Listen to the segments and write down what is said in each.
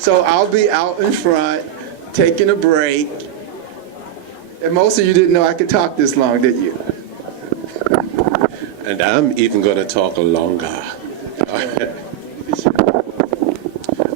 So I'll be out in front, taking a break. And most of you didn't know I could talk this long, did you? And I'm even going to talk longer.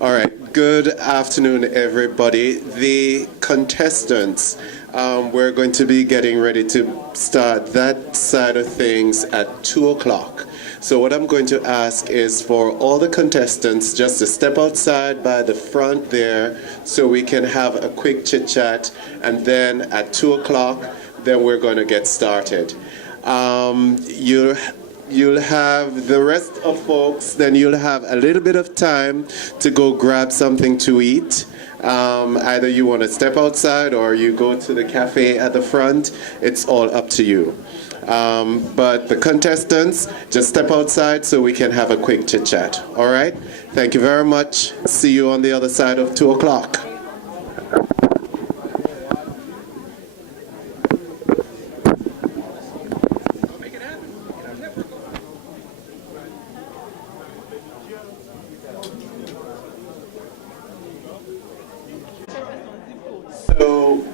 All right, good afternoon, everybody. The contestants, we're going to be getting ready to start that side of things at 2 o'clock. So what I'm going to ask is for all the contestants just to step outside by the front there so we can have a quick chit chat, and then at 2 o'clock, then we're going to get started. You'll have the rest of folks, then you'll have a little bit of time to go grab something to eat. Either you want to step outside or you go to the cafe at the front. It's all up to you. But the contestants, just step outside so we can have a quick chit chat. All right? Thank you very much. See you on the other side of 2 o'clock. So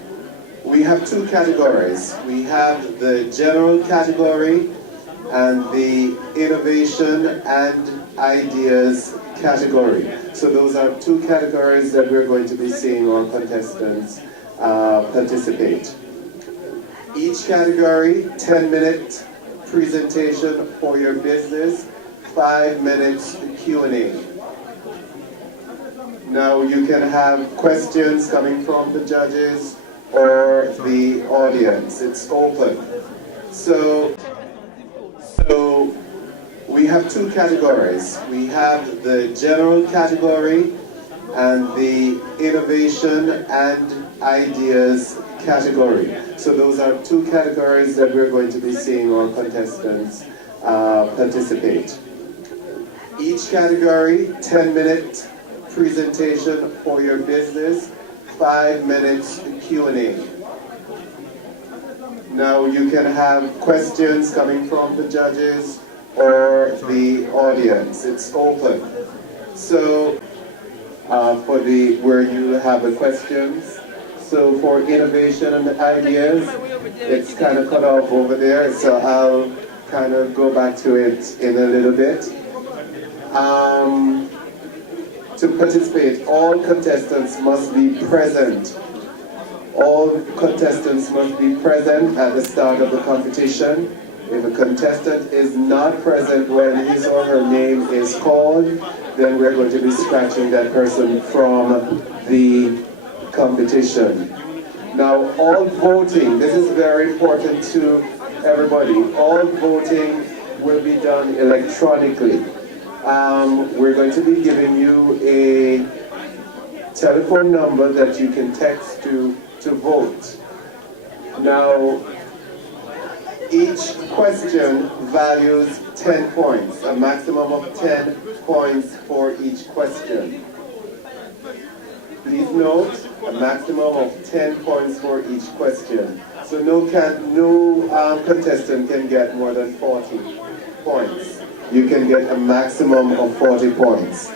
we have two categories. We have the general category and the innovation and ideas category. So those are two categories that we're going to be seeing our contestants participate. Each category, 10-minute presentation for your business, 5 minutes Q&A. Now you can have questions coming from the judges or the audience. It's open. So we have two categories. We have the general category and the innovation and ideas category. So those are two categories that we're going to be seeing our contestants participate. Each category, 10-minute presentation for your business, 5 minutes Q&A. Now you can have questions coming from the judges or the audience. It's open. So where you have the questions. So for innovation and ideas, it's kind of cut off over there, so I'll kind of go back to it in a little bit. To participate, all contestants must be present. All contestants must be present at the start of the competition. If a contestant is not present when his or her name is called, then we're going to be scratching that person from the competition. Now, all voting, this is very important to everybody, all voting will be done electronically. We're going to be giving you a telephone number that you can text to vote. Now, each question values 10 points, a maximum of 10 points for each question. Please note, a maximum of 10 points for each question. So no contestant can get more than 40 points. You can get a maximum of 40 points.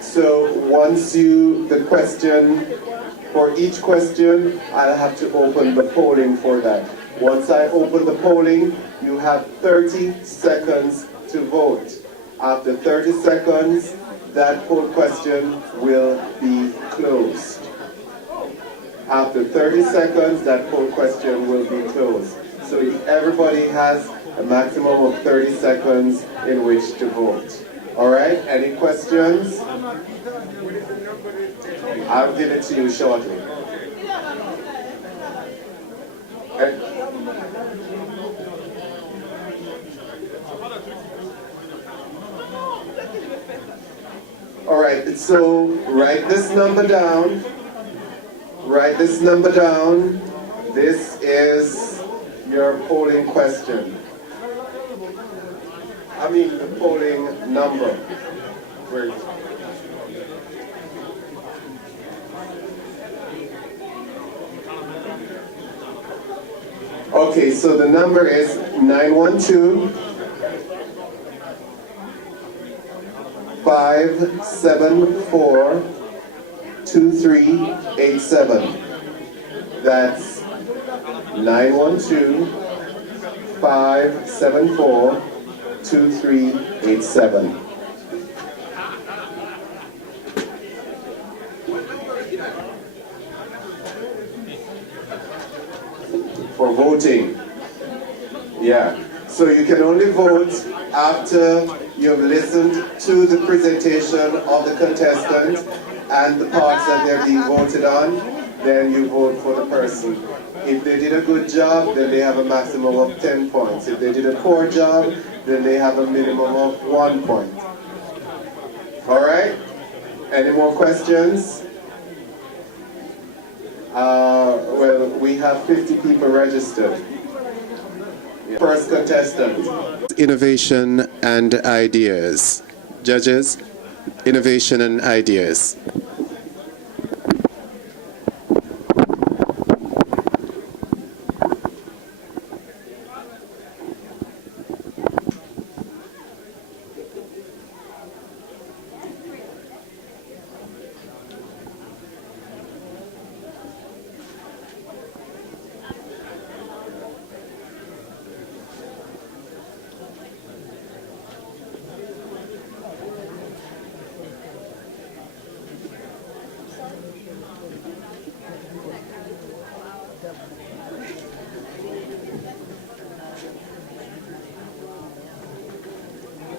So once the question, for each question, I'll have to open the polling for that. Once I open the polling, you have 30 seconds to vote. After 30 seconds, that poll question will be closed. After 30 seconds, that poll question will be closed. So everybody has a maximum of 30 seconds in which to vote. All right, any questions? I'll give it to you shortly. All right, so write this number down. Write this number down. This is your polling question. I mean the polling number. Where? Okay, so the number is 912 574 2387. That's 912-574-2387. For voting. Yeah. So you can only vote after you've listened to the presentation of the contestant and the parts that they're being voted on, then you vote for the person. If they did a good job, then they have a maximum of 10 points. If they did a poor job, then they have a minimum of 1 point. All right? Any more questions? Well, we have 50 people registered. First contestant. Innovation and ideas. Judges, innovation and ideas.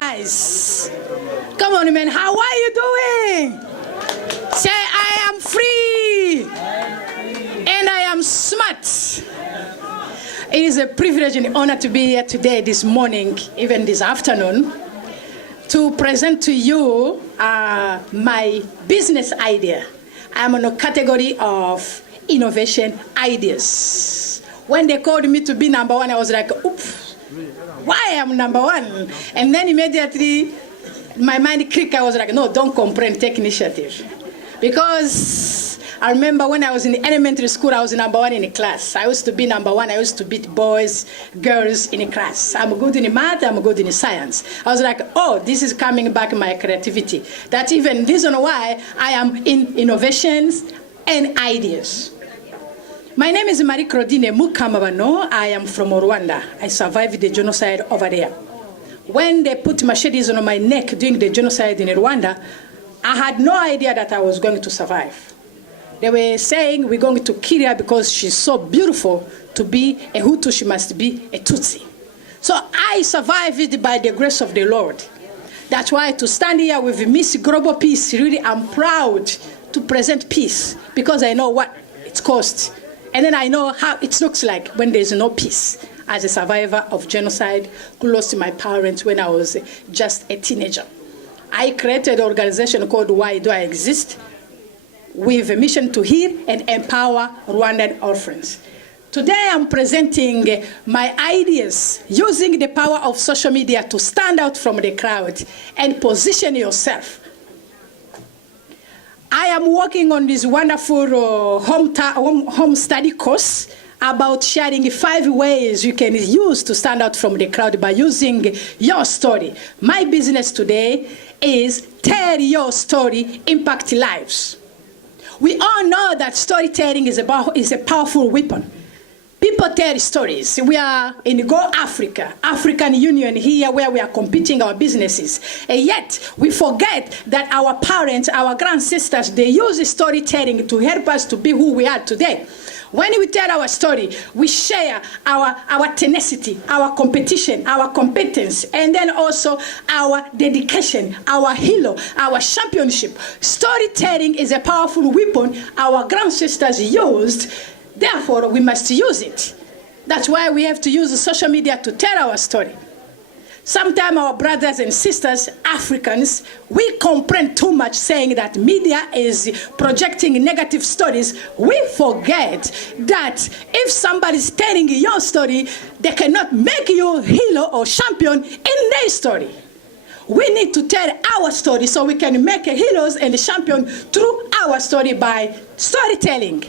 Nice. Come on, man. How are you doing? Say, I am free. And I am smart. It is a privilege and honor to be here today, this morning, even this afternoon, to present to you my business idea. I'm in a category of innovation ideas. When they called me to be number one, I was like, oops. Why am number one? And then immediately my mind clicked. I was like, no, don't complain, take initiative. Because I remember when I was in elementary school, I was number one in the class. I used to be number one. I used to beat boys, girls in the class. I'm good in the math, I'm good in the science. I was like, oh, this is coming back my creativity. That's even reason why I am in innovations and ideas. My name is Marie Claudine Mukamabano. I am from Rwanda. I survived the genocide over there. When they put machetes on my neck during the genocide in Rwanda, I had no idea that I was going to survive. They were saying we're going to kill her because she's so beautiful. To be a Hutu, she must be a Tutsi. So I survived by the grace of the Lord. That's why to stand here with Miss Global Peace, really I'm proud to present peace because I know what it costs. And then I know how it looks like when there's no peace. As a survivor of genocide, close to my parents when I was just a teenager. I created an organization called Why Do I Exist? With a mission to heal and empower Rwandan orphans. Today I'm presenting my ideas using the power of social media to stand out from the crowd and position yourself. I am working on this wonderful home study course about sharing 5 ways you can use to stand out from the crowd by using your story. My business today is Tell Your Story, Impact Lives. We all know that storytelling is a powerful weapon. People tell stories. We are in Go Africa, African Union here where we are competing our businesses. And yet we forget that our parents, our grandsisters, they use storytelling to help us to be who we are today. When we tell our story, we share our tenacity, our competition, our competence, and then also our dedication, our hero, our championship. Storytelling is a powerful weapon our grandsisters used. Therefore, we must use it. That's why we have to use social media to tell our story. Sometimes our brothers and sisters, Africans, we complain too much saying that media is projecting negative stories. We forget that if somebody's telling your story, they cannot make you hero or champion in their story. We need to tell our story so we can make heroes and champion through our story by storytelling.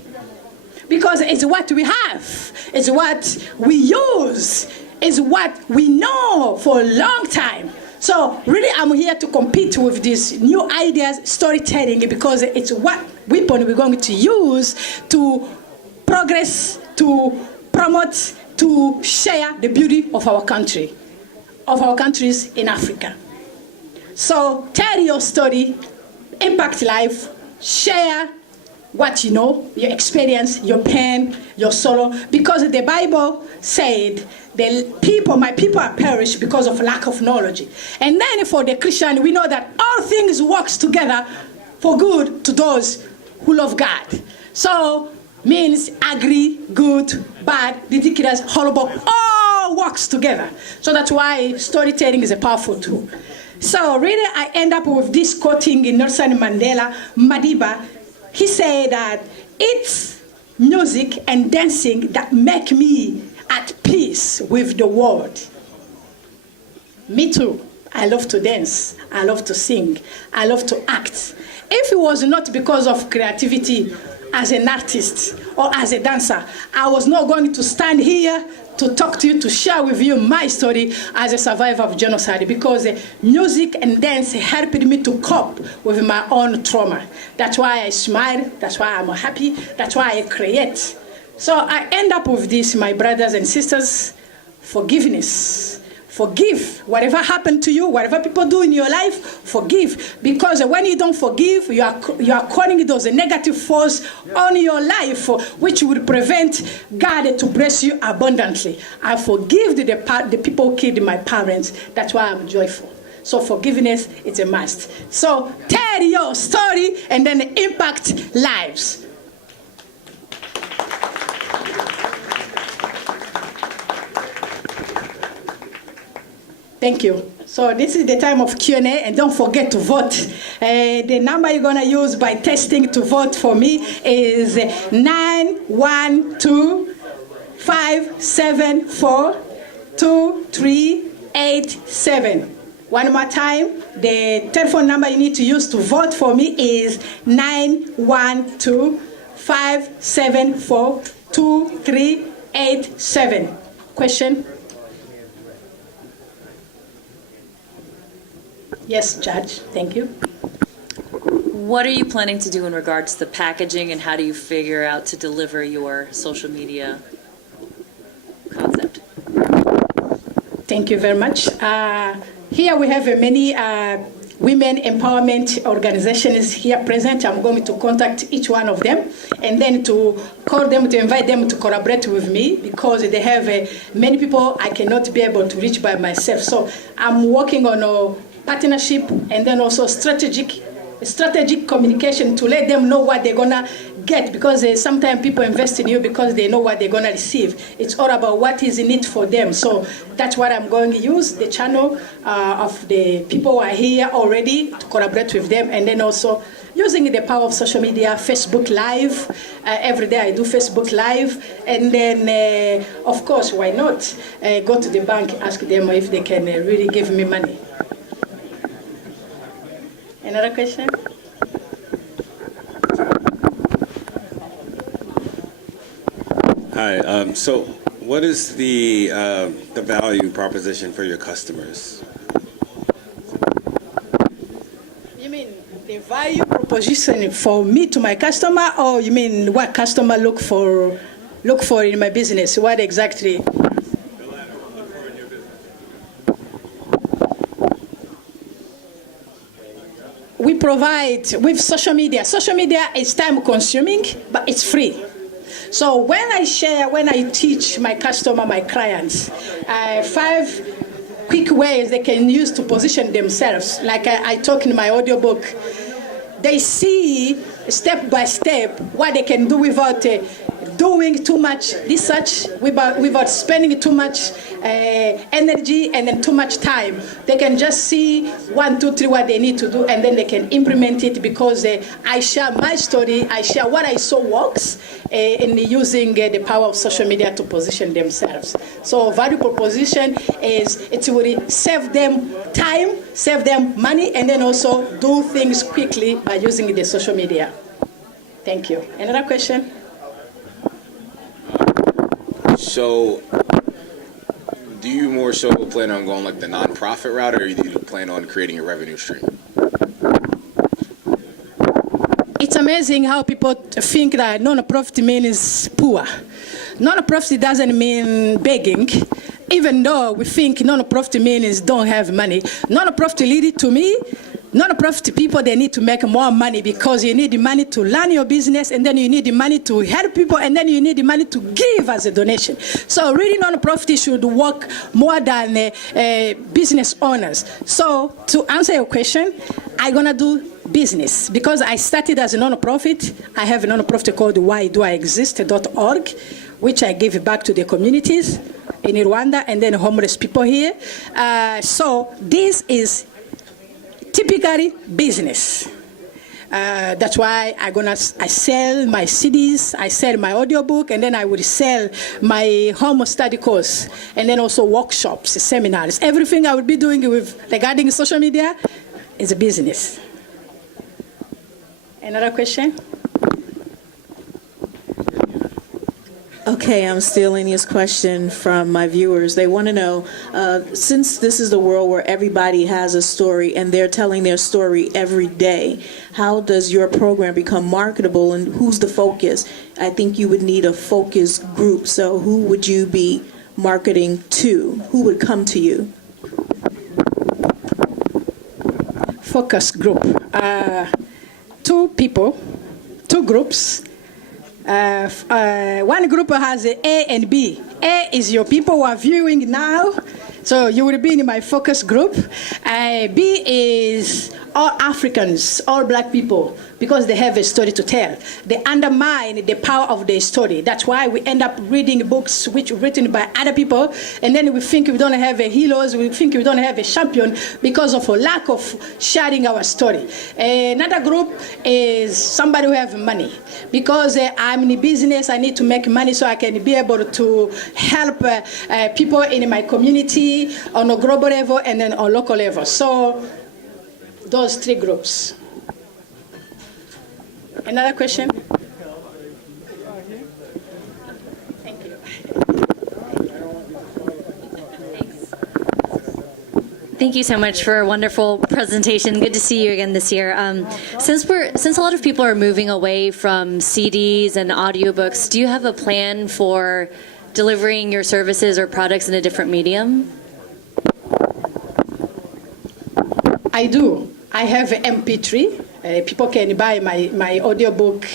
Because it's what we have, it's what we use, it's what we know for a long time. So really, I'm here to compete with these new ideas, storytelling, because it's what weapon we're going to use to progress, to promote, to share the beauty of our country, of our countries in Africa. So tell your story, impact life, share what you know, your experience, your pain, your sorrow, because the Bible said, my people are perished because of lack of knowledge. And then for the Christian, we know that all things works together for good to those who love God. So means ugly, good, bad, ridiculous, horrible, all works together. So that's why storytelling is a powerful tool. So really, I end up with this quoting in Nelson Mandela, Madiba. He said that it's music and dancing that make me at peace with the world. Me too. I love to dance. I love to sing. I love to act. If it was not because of creativity as an artist or as a dancer, I was not going to stand here to talk to you, to share with you my story as a survivor of genocide, because music and dance helped me to cope with my own trauma. That's why I smile, that's why I'm happy, that's why I create. So I end up with this, my brothers and sisters, forgiveness. Forgive whatever happened to you, whatever people do in your life, forgive. Because when you don't forgive, you are calling those negative force on your life, which will prevent God to bless you abundantly. I forgive the people who killed my parents. That's why I'm joyful. So forgiveness is a must. So tell your story and then impact lives. Thank you. So this is the time of Q&A, and don't forget to vote. The number you're going to use by testing to vote for me is 912-574-2387. One more time, the telephone number you need to use to vote for me is 912-574-2387. Question? Yes, Judge, thank you. What are you planning to do in regards to the packaging, and how do you figure out to deliver your social media concept? Thank you very much. Here we have many women empowerment organizations here present. I'm going to contact each one of them and then to call them, to invite them to collaborate with me, because they have many people I cannot be able to reach by myself. So I'm working on a partnership and then also strategic communication to let them know what they're gonna get, because sometimes people invest in you because they know what they're gonna receive. It's all about what is in it for them. So that's what I'm going to use, the channel of the people who are here already, to collaborate with them, and then also using the power of social media, Facebook Live. Every day I do Facebook Live, and then of course, why not go to the bank, ask them if they can really give me money. Another question? Hi. So, what is the value proposition for your customers? You mean the value proposition for me to my customer, or you mean what customer look for in my business? What exactly? We provide with social media. Social media is time consuming, but it's free. So when I teach my customer, my clients, 5 quick ways they can use to position themselves. Like I talk in my audiobook, they see step by step what they can do without doing too much research, without spending too much energy and then too much time. They can just see 1, 2, 3 what they need to do, and then they can implement it, because I share my story, I share what I saw works in using the power of social media to position themselves. So value proposition is it will save them time, save them money, and then also do things quickly by using the social media. Thank you. Another question? So, do you more so plan on going like the nonprofit route, or do you plan on creating a revenue stream? It's amazing how people think that non-profit means poor. Non-profit doesn't mean begging, even though we think non-profit means don't have money. Non-profit lead to me, non-profit people, they need to make more money because you need the money to run your business, and then you need the money to help people, and then you need the money to give as a donation. So really non-profit should work more than business owners. So to answer your question, I'm gonna do business because I started as a non-profit. I have a non-profit called whydoexist.org, which I give back to the communities in Rwanda and then homeless people here. So this is typically business. That's why I sell my CDs, I sell my audiobook, and then I will sell my home study course, and then also workshops, seminars. Everything I will be doing regarding social media is a business. Another question? Okay, I'm stealing this question from my viewers. They want to know, since this is the world where everybody has a story and they're telling their story every day, how does your program become marketable and who's the focus? I think you would need a focus group. So who would you be marketing to? Who would come to you? Focus group. Two people, two groups. One group has A and B. A is your people who are viewing now, so you will be in my focus group. B is all Africans, all black people, because they have a story to tell. They undermine the power of their story. That's why we end up reading books which are written by other people, and then we think we don't have a heroes, we think we don't have a champion because of a lack of sharing our story. Another group is somebody who have money. Because I'm in business, I need to make money so I can be able to help people in my community on a global level and then on local level. So those three groups. Another question? Thank you. Thank you so much for a wonderful presentation. Good to see you again this year. Since a lot of people are moving away from CDs and audiobooks, do you have a plan for delivering your services or products in a different medium? I do. I have an MP3. People can buy my audiobook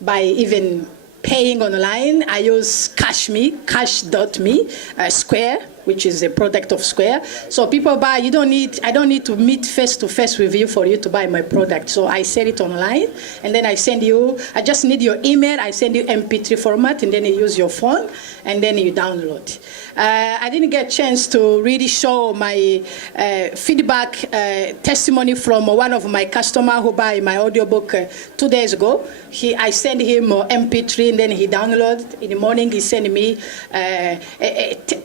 by even paying online. I use cash.me, Square, which is a product of Square. So people buy, I don't need to meet face to face with you for you to buy my product. So I sell it online, and then I just need your email, I send you MP3 format, and then you use your phone, and then you download. I didn't get a chance to really show my feedback testimony from one of my customers who buy my audiobook 2 days ago. I sent him MP3, and then he downloaded. In the morning, he sent me a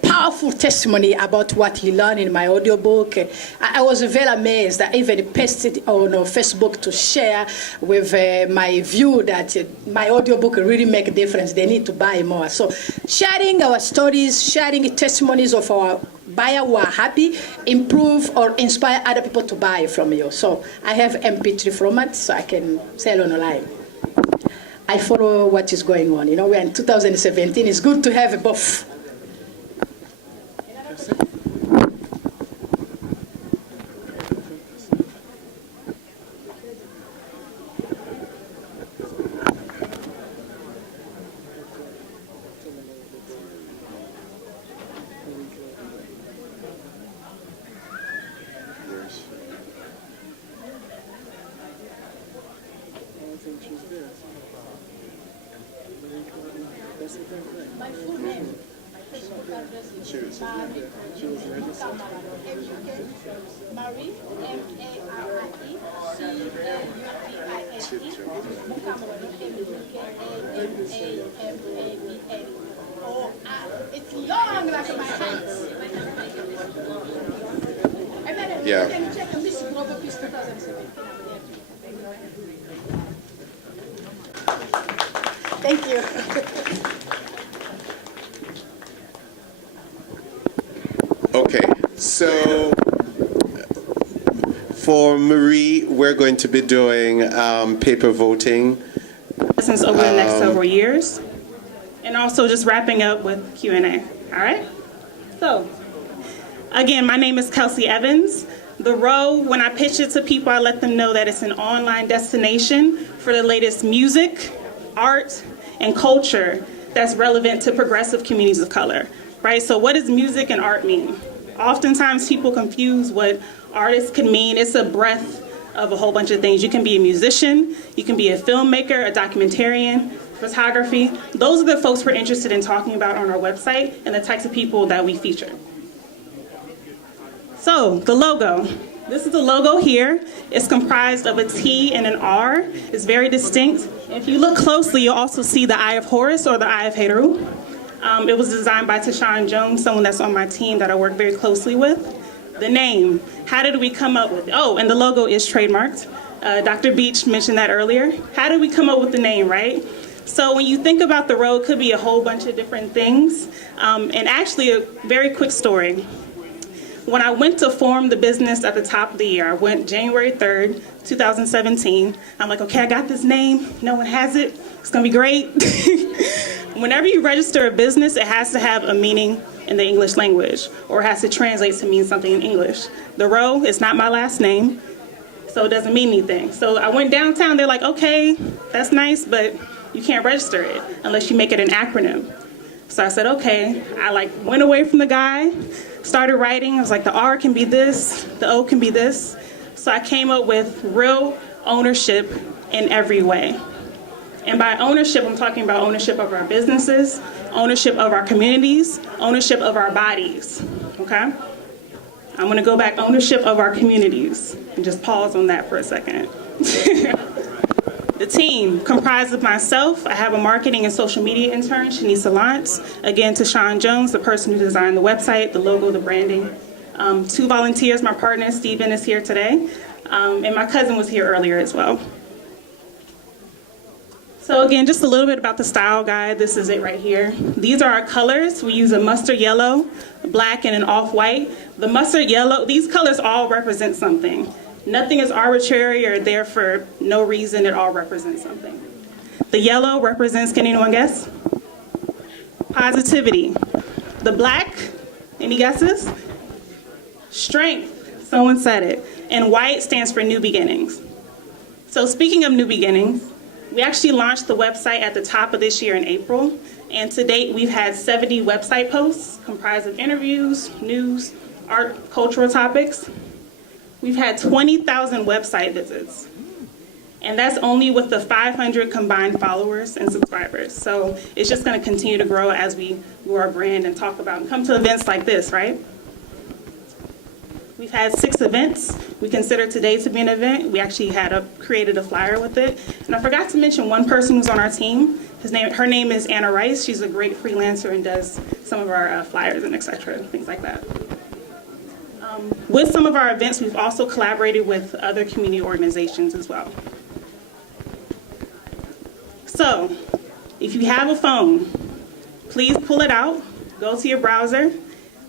powerful testimony about what he learned in my audiobook. I was very amazed. I even posted on Facebook to share with my view that my audiobook really make a difference. They need to buy more. So sharing our stories, sharing testimonies of our buyer who are happy, improve or inspire other people to buy from you. So I have MP3 format so I can sell online. I follow what is going on. You know, we're in 2017. It's good to have both. My full name, my Facebook address is Marie, M-A-R-I-E, C-A-U-P-I-S-E, M-U-K-A-M-A-B-L. Oh, it's long like my hands. And then you can check Miss Global Peace 2017. Thank you. So for Marie, we're going to be doing paper voting. Since over the next several years. And also just wrapping up with Q&A. All right? So, again, my name is Kelsey Evans. The Row, when I pitch it to people, I let them know that it's an online destination for the latest music, art, and culture that's relevant to progressive communities of color, right? So what does music and art mean? Oftentimes people confuse what artists can mean. It's a breadth of a whole bunch of things. You can be a musician, you can be a filmmaker, a documentarian, photography. Those are the folks we're interested in talking about on our website and the types of people that we feature. So, the logo. This is the logo here. It's comprised of a T and an R. It's very distinct. If you look closely, you'll also see the Eye of Horus or the Eye of Heru. It was designed by Tashawn Jones, someone that's on my team that I work very closely with. The name, how did we come up with it? Oh, and the logo is trademarked. Dr. Beach mentioned that earlier. How did we come up with the name, right? So when you think about the road, it could be a whole bunch of different things. And actually, a very quick story. When I went to form the business at the top of the year, I went January 3rd, 2017. I'm like, okay, I got this name. No one has it. It's going to be great. Whenever you register a business, it has to have a meaning in the English language, or it has to translate to mean something in English. The Row is not my last name, so it doesn't mean anything. So I went downtown. They're like, okay, that's nice, but you can't register it unless you make it an acronym. So I said, okay. I went away from the guy, started writing. I was like, the R can be this, the O can be this. So I came up with real ownership in every way. And by ownership, I'm talking about ownership of our businesses, ownership of our communities, ownership of our bodies, okay? I'm gonna go back, ownership of our communities, and just pause on that for a second. The team comprised of myself. I have a marketing and social media intern, Shanice Lance. Again, Tashawn Jones, the person who designed the website, the logo, the branding. 2 volunteers, my partner, Steven, is here today. And my cousin was here earlier as well. So again, just a little bit about the style guide. This is it right here. These are our colors. We use a mustard yellow, black, and an off-white. The mustard yellow, these colors all represent something. Nothing is arbitrary or there for no reason. It all represents something. The yellow represents, can anyone guess? Positivity. The black, any guesses? Strength, someone said it. And white stands for new beginnings. So speaking of new beginnings, we actually launched the website at the top of this year in April. And to date, we've had 70 website posts comprised of interviews, news, art, cultural topics. We've had 20,000 website visits. And that's only with the 500 combined followers and subscribers. So it's just gonna continue to grow as we grow our brand and talk about and come to events like this, right? We've had 6 events. We consider today to be an event. We actually created a flyer with it. And I forgot to mention one person who's on our team. Her name is Anna Rice. She's a great freelancer and does some of our flyers and et cetera, things like that. With some of our events, we've also collaborated with other community organizations as well. So, if you have a phone, please pull it out, go to your browser,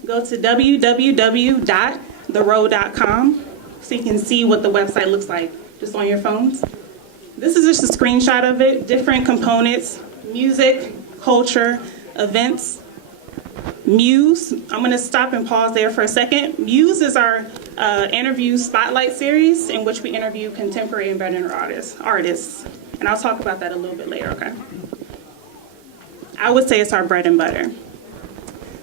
go to www.therow.com so you can see what the website looks like just on your phones. This is just a screenshot of it, different components, music, culture, events. Muse, I'm going to stop and pause there for a second. Muse is our interview spotlight series in which we interview contemporary and veteran artists. And I'll talk about that a little bit later, okay? I would say it's our bread and butter.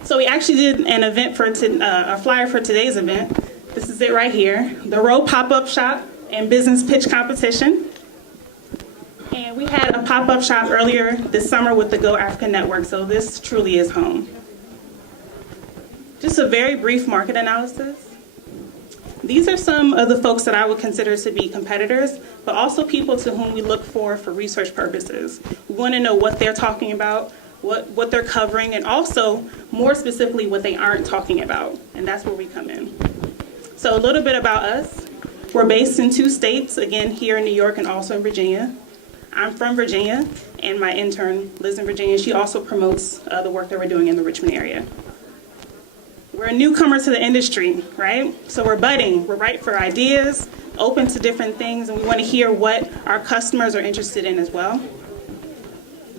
So we actually did an event for a flyer for today's event. This is it right here, the Row Pop-Up Shop and Business Pitch Competition. And we had a pop-up shop earlier this summer with the Go Africa Network, so this truly is home. Just a very brief market analysis. These are some of the folks that I would consider to be competitors, but also people to whom we look for research purposes. We want to know what they're talking about, what they're covering, and also, more specifically, what they aren't talking about. And that's where we come in. So a little bit about us. We're based in 2 states, again, here in New York and also in Virginia. I'm from Virginia, and my intern lives in Virginia. She also promotes the work that we're doing in the Richmond area. We're a newcomer to the industry, right? So we're budding, we're ripe for ideas, open to different things, and we want to hear what our customers are interested in as well.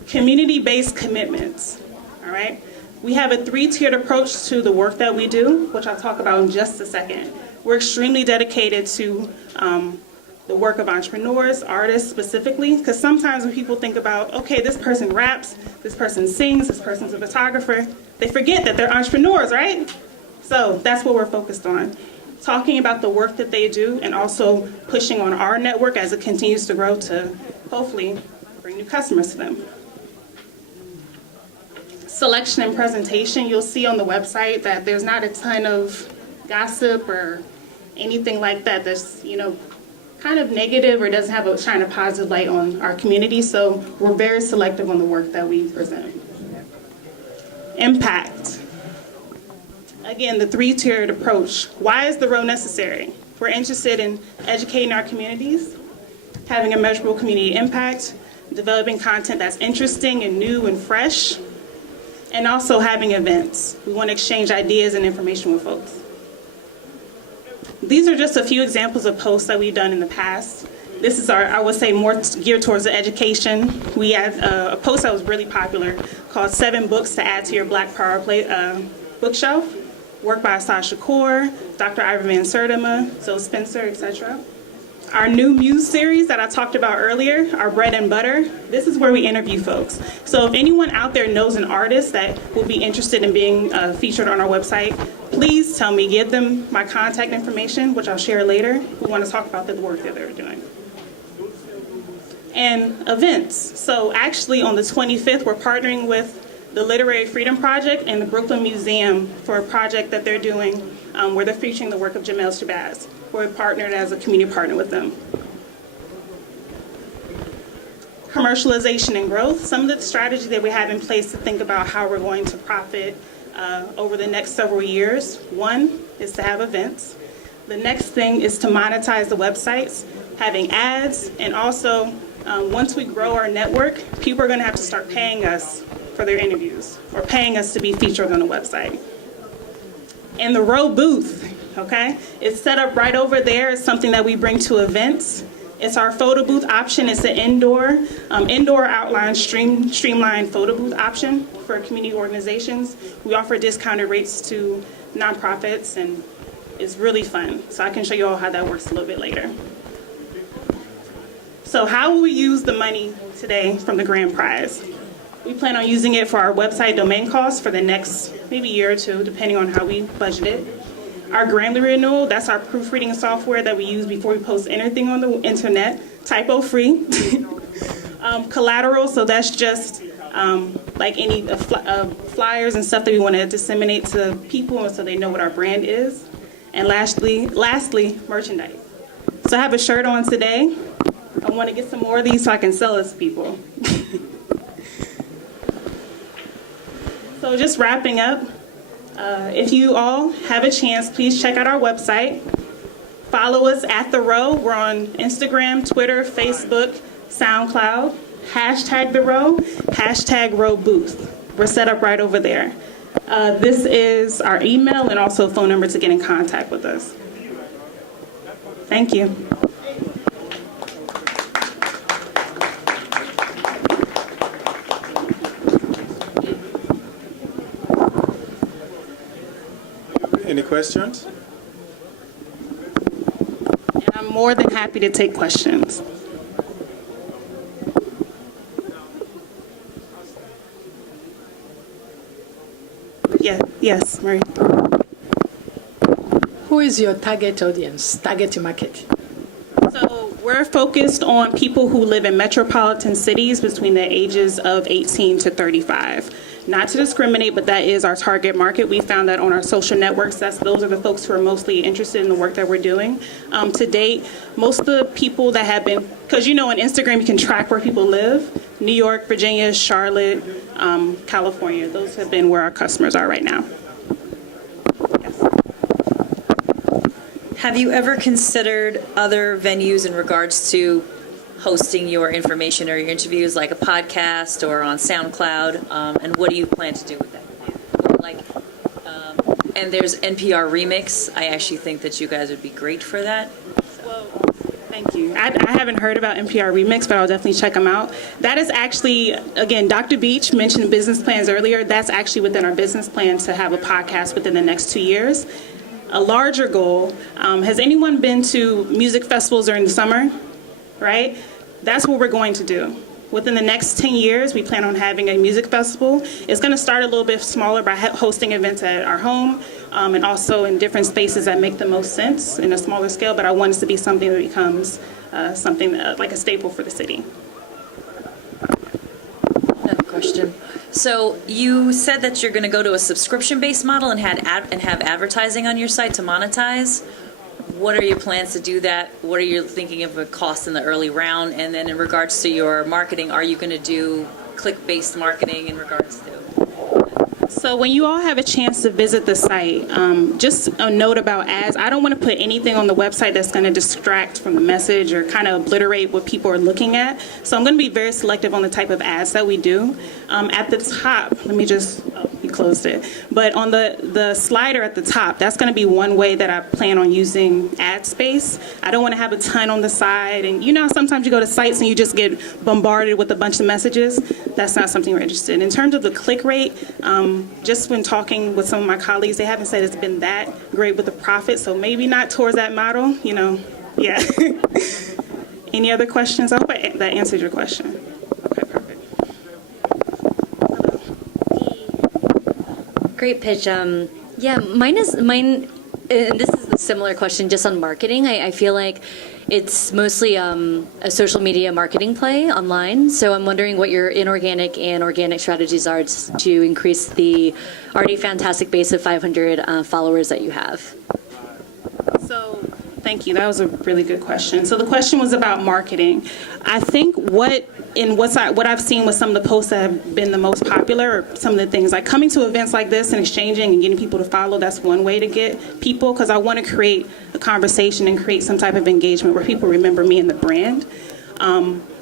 Community-based commitments, all right? We have a 3-tiered approach to the work that we do, which I'll talk about in just a second. We're extremely dedicated to the work of entrepreneurs, artists specifically, because sometimes when people think about, okay, this person raps, this person sings, this person's a photographer, they forget that they're entrepreneurs, right? So that's what we're focused on. Talking about the work that they do and also pushing on our network as it continues to grow to hopefully bring new customers to them. Selection and presentation, you'll see on the website that there's not a ton of gossip or anything like that that's, kind of negative or doesn't have shine a positive light on our community. So we're very selective on the work that we present. Impact. Again, the 3-tiered approach. Why is the row necessary? We're interested in educating our communities, having a measurable community impact, developing content that's interesting and new and fresh, and also having events. We want to exchange ideas and information with folks. These are just a few examples of posts that we've done in the past. This is I would say, more geared towards the education. We had a post that was really popular called 7 Books to Add to Your Black Power Bookshelf. Work by Asad Shakur, Dr. Ivor Van Sertima, Zoe Spencer, etc. Our new Muse series that I talked about earlier, our bread and butter, this is where we interview folks. So if anyone out there knows an artist that will be interested in being featured on our website, please tell me, give them my contact information, which I'll share later. We want to talk about the work that they're doing. And events. So actually on the 25th, we're partnering with the Literary Freedom Project and the Brooklyn Museum for a project that they're doing where they're featuring the work of Jamel Shabazz. We're partnered as a community partner with them. Commercialization and growth. Some of the strategies that we have in place to think about how we're going to profit over the next several years. One is to have events. The next thing is to monetize the websites, having ads, and also once we grow our network, people are going to have to start paying us for their interviews or paying us to be featured on the website. And the Row booth, okay? It's set up right over there. It's something that we bring to events. It's our photo booth option. It's an indoor outline streamlined photo booth option for community organizations. We offer discounted rates to nonprofits, and it's really fun. So I can show you all how that works a little bit later. So how will we use the money today from the grand prize? We plan on using it for our website domain costs for the next maybe year or two, depending on how we budget it. Our Grammarly renewal, that's our proofreading software that we use before we post anything on the internet, typo free. Collateral, so that's just like any flyers and stuff that we want to disseminate to people so they know what our brand is. And lastly, merchandise. So I have a shirt on today. I want to get some more of these so I can sell it to people. So just wrapping up, if you all have a chance, please check out our website. Follow us at The Row. We're on Instagram, Twitter, Facebook, SoundCloud. Hashtag The Row, hashtag Row Booth. We're set up right over there. This is our email and also phone number to get in contact with us. Thank you. Any questions? And I'm more than happy to take questions. Yes, Marie. Who is your target audience, target market? So we're focused on people who live in metropolitan cities between the ages of 18 to 35. Not to discriminate, but that is our target market. We found that on our social networks, those are the folks who are mostly interested in the work that we're doing. To date, most of the people that have been, because on Instagram you can track where people live, New York, Virginia, Charlotte, California, those have been where our customers are right now. Yes. Have you ever considered other venues in regards to hosting your information or your interviews, like a podcast or on SoundCloud? And what do you plan to do with that? And there's NPR Remix. I actually think that you guys would be great for that. Thank you. I haven't heard about NPR Remix, but I'll definitely check them out. That is actually, again, Dr. Beach mentioned business plans earlier. That's actually within our business plan to have a podcast within the next 2 years. A larger goal, has anyone been to music festivals during the summer? Right? That's what we're going to do. Within the next 10 years, we plan on having a music festival. It's going to start a little bit smaller by hosting events at our home and also in different spaces that make the most sense in a smaller scale, but I want it to be something that becomes something like a staple for the city. Another question. So you said that you're going to go to a subscription-based model and have advertising on your site to monetize. What are your plans to do that? What are you thinking of a cost in the early round? And then in regards to your marketing, are you going to do click-based marketing in regards to? So when you all have a chance to visit the site, just a note about ads. I don't want to put anything on the website that's going to distract from the message or kind of obliterate what people are looking at. So I'm going to be very selective on the type of ads that we do. At the top, let me just, you closed it. But on the slider at the top, that's going to be one way that I plan on using ad space. I don't want to have a ton on the side. And you know, sometimes you go to sites and you just get bombarded with a bunch of messages. That's not something we're interested in. In terms of the click rate, just when talking with some of my colleagues, they haven't said it's been that great with the profit, so maybe not towards that model, you know, yeah. Any other questions? I hope that answered your question. Okay, perfect. Great pitch. Yeah, mine, and this is a similar question just on marketing. I feel like it's mostly a social media marketing play online. So I'm wondering what your inorganic and organic strategies are to increase the already fantastic base of 500 followers that you have. So, thank you. That was a really good question. So the question was about marketing. I think what I've seen with some of the posts that have been the most popular, or some of the things like coming to events like this and exchanging and getting people to follow, that's one way to get people, because I want to create a conversation and create some type of engagement where people remember me and the brand.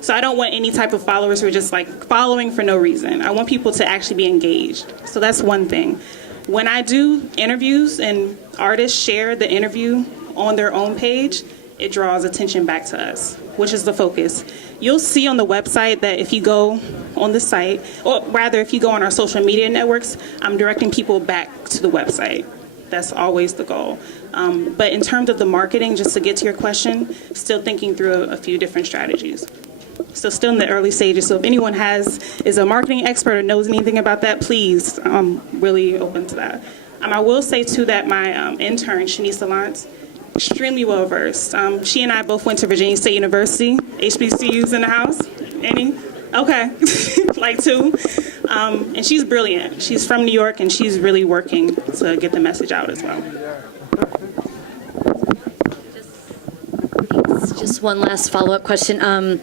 So I don't want any type of followers who are just like following for no reason. I want people to actually be engaged. So that's one thing. When I do interviews and artists share the interview on their own page, it draws attention back to us, which is the focus. You'll see on the website that if you go on the site, or rather if you go on our social media networks, I'm directing people back to the website. That's always the goal. But in terms of the marketing, just to get to your question, still thinking through a few different strategies. So still in the early stages. So if anyone is a marketing expert or knows anything about that, please, I'm really open to that. I will say too that my intern, Shanice Allant, extremely well versed. She and I both went to Virginia State University. HBCUs in the house? Any? Okay, like two. And she's brilliant. She's from New York and she's really working to get the message out as well. Just one last follow-up question.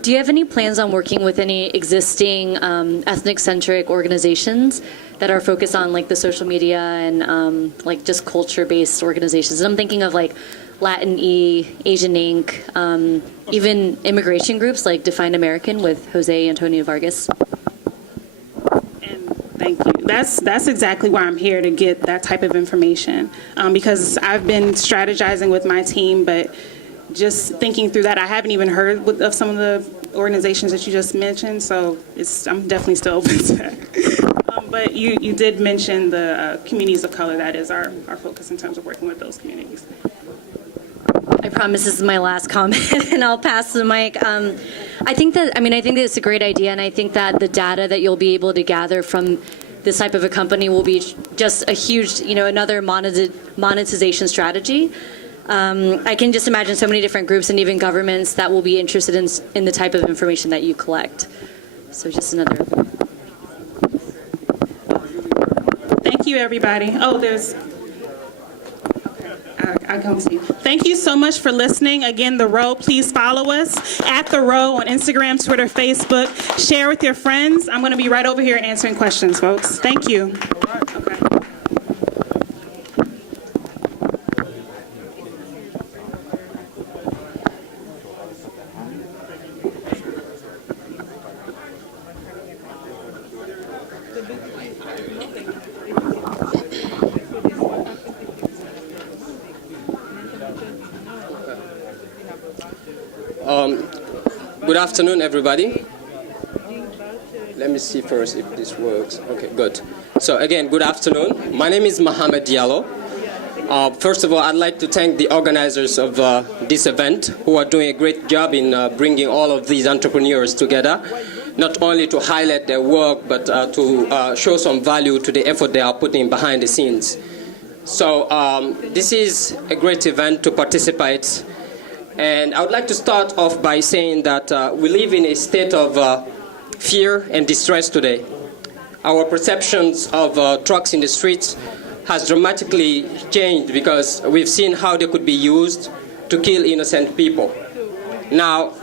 Do you have any plans on working with any existing ethnic-centric organizations that are focused on like the social media and like just culture-based organizations? And I'm thinking of like Latin E, Asian Inc., even immigration groups like Define American with Jose Antonio Vargas. And thank you. That's exactly why I'm here, to get that type of information, because I've been strategizing with my team, but just thinking through that, I haven't even heard of some of the organizations that you just mentioned, so I'm definitely still open to that. But you did mention the communities of color. That is our focus in terms of working with those communities. I promise this is my last comment, and I'll pass the mic. I think that it's a great idea, and I think that the data that you'll be able to gather from this type of a company will be just a huge, another monetization strategy. I can just imagine so many different groups and even governments that will be interested in the type of information that you collect. So just another. Thank you, everybody. Oh, I come to you. Thank you so much for listening. Again, The Row, please follow us at The Row on Instagram, Twitter, Facebook. Share with your friends. I'm going to be right over here answering questions, folks. Thank you. Okay. Good afternoon, everybody. Let me see first if this works. Okay, good. So again, good afternoon. My name is Mohamed Diallo. First of all, I'd like to thank the organizers of this event who are doing a great job in bringing all of these entrepreneurs together, not only to highlight their work, but to show some value to the effort they are putting behind the scenes. So this is a great event to participate. And I would like to start off by saying that we live in a state of fear and distress today. Our perceptions of trucks in the streets has dramatically changed because we've seen how they could be used to kill innocent people. Now,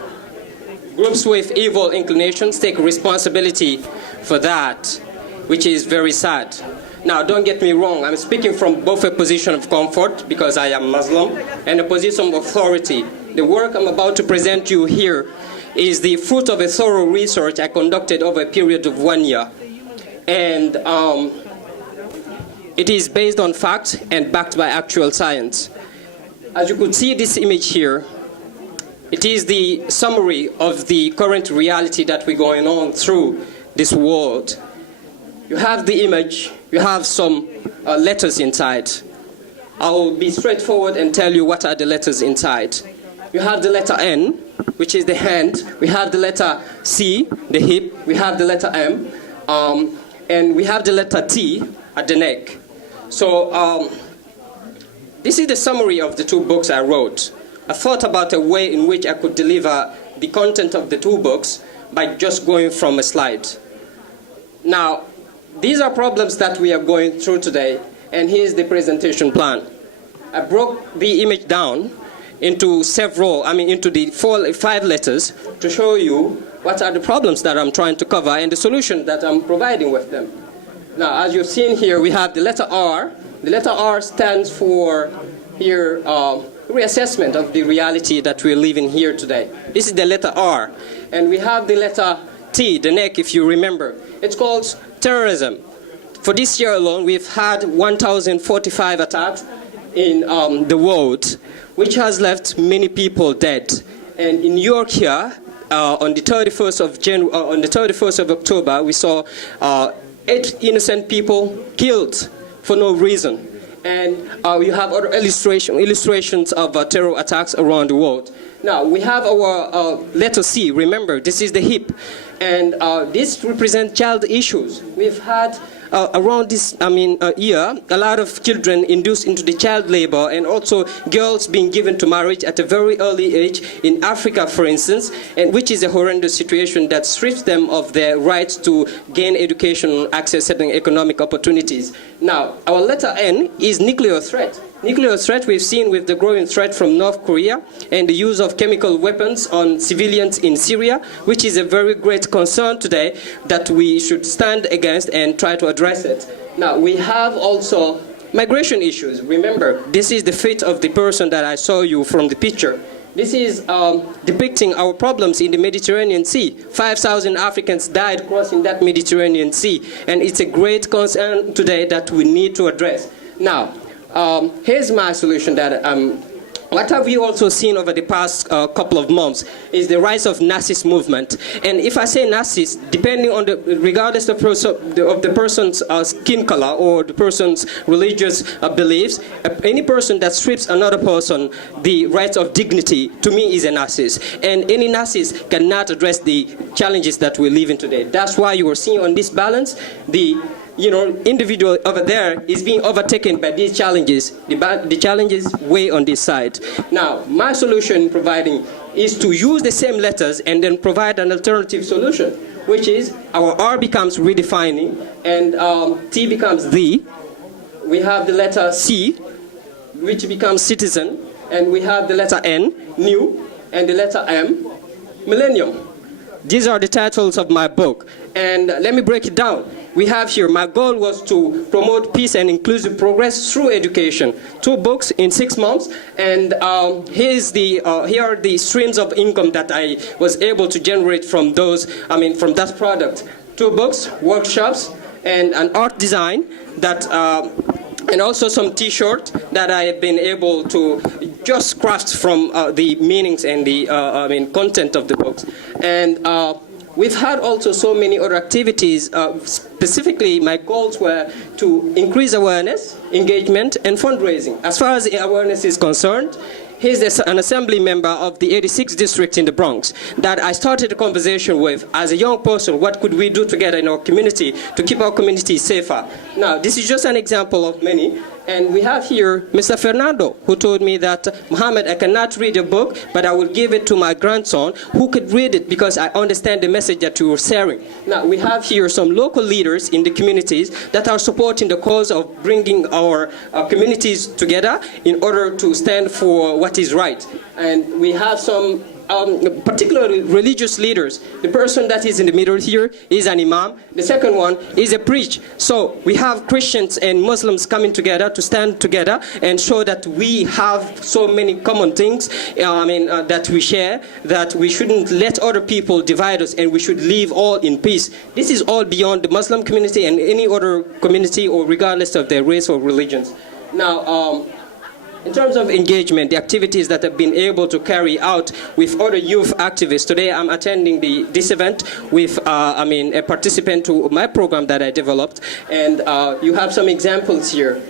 groups with evil inclinations take responsibility for that, which is very sad. Now, don't get me wrong, I'm speaking from both a position of comfort, because I am Muslim, and a position of authority. The work I'm about to present you here is the fruit of a thorough research I conducted over a period of 1 year. And it is based on fact and backed by actual science. As you could see this image here, it is the summary of the current reality that we're going on through this world. You have the image, you have some letters inside. I will be straightforward and tell you what are the letters inside. You have the letter N, which is the hand. We have the letter C, the hip. We have the letter M. And we have the letter T at the neck. So this is the summary of the two books I wrote. I thought about a way in which I could deliver the content of the two books by just going from a slide. Now, these are problems that we are going through today, and here's the presentation plan. I broke the image down into into the 5 letters to show you what are the problems that I'm trying to cover and the solution that I'm providing with them. Now, as you've seen here, we have the letter R. The letter R stands for here reassessment of the reality that we're living here today. This is the letter R. And we have the letter T, the neck, if you remember. It's called terrorism. For this year alone, we've had 1,045 attacks in the world, which has left many people dead. And in New York here, on the 31st of October, we saw 8 innocent people killed for no reason. And you have other illustrations of terror attacks around the world. Now, we have our letter C. Remember, this is the hip. And this represents child issues. We've had around this year, a lot of children induced into the child labor, and also girls being given to marriage at a very early age in Africa, for instance, and which is a horrendous situation that strips them of their rights to gain education, access certain economic opportunities. Now, our letter N is nuclear threat. Nuclear threat we've seen with the growing threat from North Korea and the use of chemical weapons on civilians in Syria, which is a very great concern today that we should stand against and try to address it. Now, we have also migration issues. Remember, this is the fate of the person that I saw you from the picture. This is depicting our problems in the Mediterranean Sea. 5,000 Africans died crossing that Mediterranean Sea, and it's a great concern today that we need to address. Now, here's my solution that what have we also seen over the past couple of months is the rise of Nazist movement. And if I say Nazist, depending on regardless of the person's skin color or the person's religious beliefs, any person that strips another person the rights of dignity, to me, is a Nazist. And any Nazist cannot address the challenges that we're living today. That's why you are seeing on this balance, the individual over there is being overtaken by these challenges. The challenges weigh on this side. Now, my solution in providing is to use the same letters and then provide an alternative solution, which is our R becomes redefining and T becomes the. We have the letter C, which becomes citizen, and we have the letter N, new, and the letter M, millennium. These are the titles of my book. And let me break it down. We have here, my goal was to promote peace and inclusive progress through education. 2 books in 6 months, and here are the streams of income that I was able to generate from from that product. 2 books, workshops, and an art design that and also some T-shirts that I have been able to just craft from the meanings and the content of the books. And we've had also so many other activities. Specifically, my goals were to increase awareness, engagement, and fundraising. As far as awareness is concerned, he's an assembly member of the 86th district in the Bronx that I started a conversation with as a young person. What could we do together in our community to keep our community safer? Now, this is just an example of many. And we have here Mr. Fernando, who told me that, Mohammed, I cannot read a book, but I will give it to my grandson who could read it because I understand the message that you were sharing. Now, we have here some local leaders in the communities that are supporting the cause of bringing our communities together in order to stand for what is right. And we have some particularly religious leaders. The person that is in the middle here is an imam. The second one is a priest. So we have Christians and Muslims coming together to stand together and show that we have so many common things that we share, that we shouldn't let other people divide us and we should live all in peace. This is all beyond the Muslim community and any other community, or regardless of their race or religions. Now, in terms of engagement, the activities that I've been able to carry out with other youth activists. Today I'm attending this event with a participant to my program that I developed, and you have some examples here.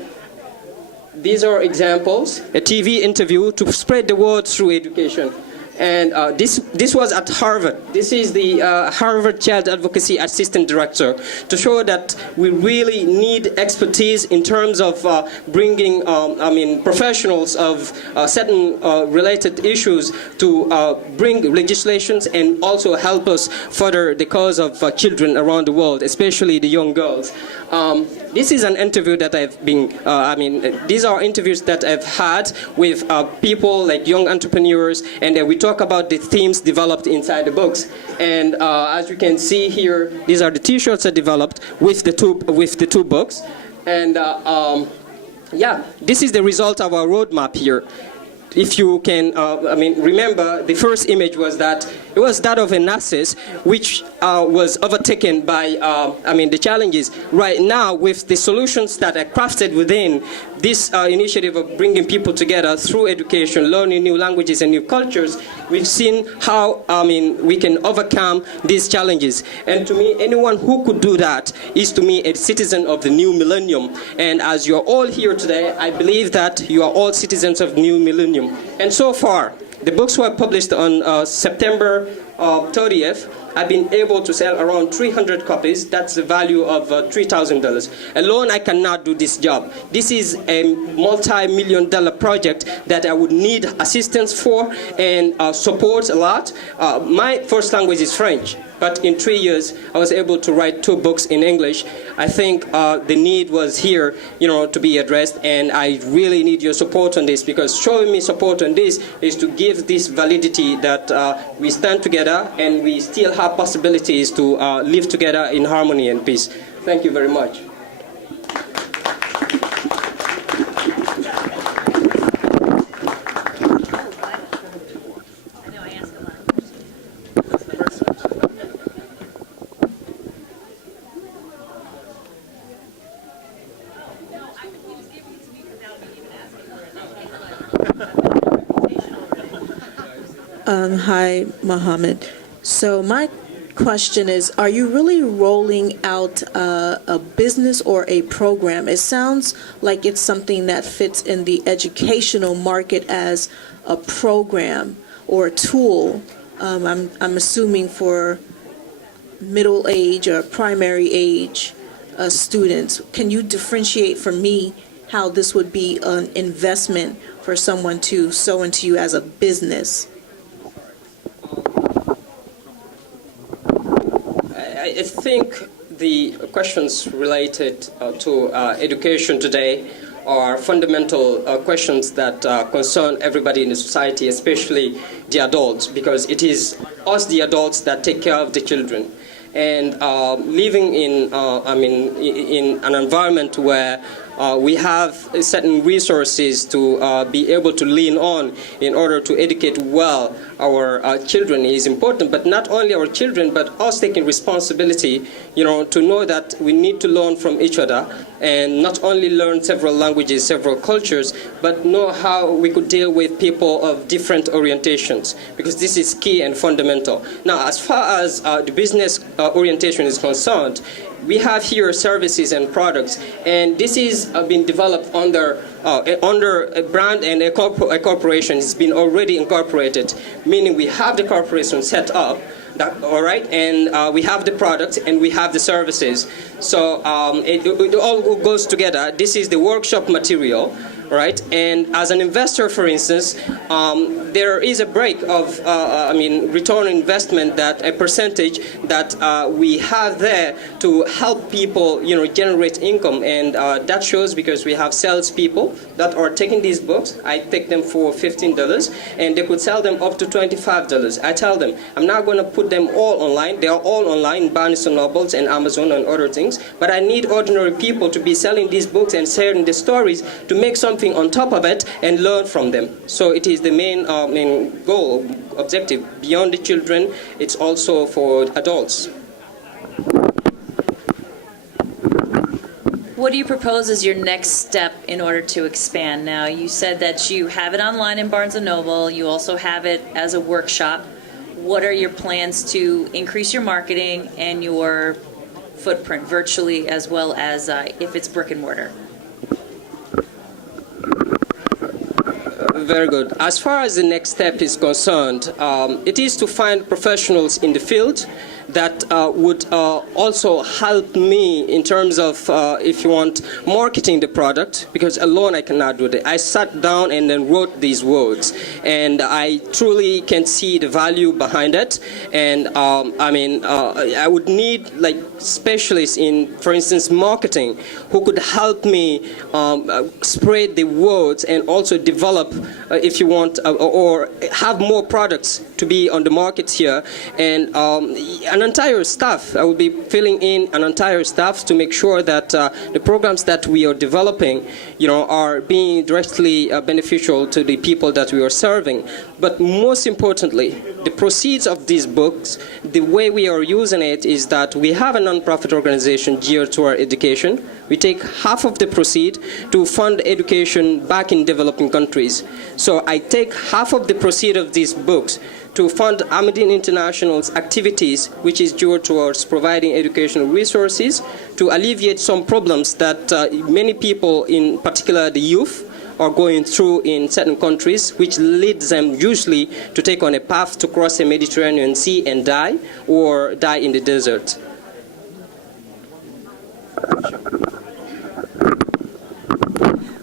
These are examples, a TV interview to spread the word through education. And this was at Harvard. This is the Harvard Child Advocacy Assistant Director, to show that we really need expertise in terms of bringing professionals of certain related issues to bring legislations and also help us further the cause of children around the world, especially the young girls. This is an interview that I've been, these are interviews that I've had with people like young entrepreneurs, and we talk about the themes developed inside the books. And as you can see here, these are the T-shirts I developed with the two books. And yeah, this is the result of our roadmap here. If you can, remember, the first image was that it was that of a Narcissus, which was overtaken by, the challenges. Right now, with the solutions that are crafted within this initiative of bringing people together through education, learning new languages and new cultures, we've seen how, we can overcome these challenges. And to me, anyone who could do that is, to me, a citizen of the new millennium. And as you're all here today, I believe that you are all citizens of the new millennium. And so far, the books were published on September 30th. I've been able to sell around 300 copies. That's the value of $3,000. Alone, I cannot do this job. This is a multi-million-dollar project that I would need assistance for and support a lot. My first language is French, but in 3 years, I was able to write 2 books in English. I think the need was here, to be addressed, and I really need your support on this, because showing me support on this is to give this validity that we stand together and we still have possibilities to live together in harmony and peace. Thank you very much. Hi, Mohammed. So my question is, are you really rolling out a business or a program? It sounds like it's something that fits in the educational market as a program or a tool. I'm assuming for middle age or primary age students. Can you differentiate for me how this would be an investment for someone to sow into you as a business? I think the questions related to education today are fundamental questions that concern everybody in the society, especially the adults, because it is us, the adults, that take care of the children. And living in an environment where we have certain resources to be able to lean on in order to educate well our children is important, but not only our children, but us taking responsibility, to know that we need to learn from each other and not only learn several languages, several cultures, but know how we could deal with people of different orientations, because this is key and fundamental. Now, as far as the business orientation is concerned, we have here services and products, and this is been developed under a brand and a corporation. It's been already incorporated, meaning we have the corporation set up, all right, and we have the product and we have the services. So it all goes together. This is the workshop material. Right, and as an investor, for instance, there is a break of, return on investment, that a percentage that we have there to help people, generate income, and that shows because we have salespeople that are taking these books. I take them for $15, and they could sell them up to $25. I tell them I'm not going to put them all online. They are all online, Barnes & Nobles and Amazon and other things. But I need ordinary people to be selling these books and sharing the stories to make something on top of it and learn from them. So it is the main goal, objective. Beyond the children, it's also for adults. What do you propose as your next step in order to expand? Now, you said that you have it online in Barnes & Noble. You also have it as a workshop. What are your plans to increase your marketing and your footprint virtually, as well as if it's brick and mortar? Very good. As far as the next step is concerned, it is to find professionals in the field that would also help me in terms of, if you want, marketing the product, because alone I cannot do that. I sat down and then wrote these words, and I truly can see the value behind it. And I would need like specialists in, for instance, marketing, who could help me spread the words and also develop, if you want, or have more products to be on the market here. And an entire staff, I will be filling in an entire staff to make sure that the programs that we are developing, are being directly beneficial to the people that we are serving. But most importantly, the proceeds of these books, the way we are using it is that we have a non-profit organization geared to our education. We take half of the proceed to fund education back in developing countries. So I take half of the proceed of these books to fund Ahmadine International's activities, which is geared towards providing educational resources to alleviate some problems that many people, in particular the youth, are going through in certain countries, which leads them usually to take on a path to cross the Mediterranean Sea and die, or die in the desert.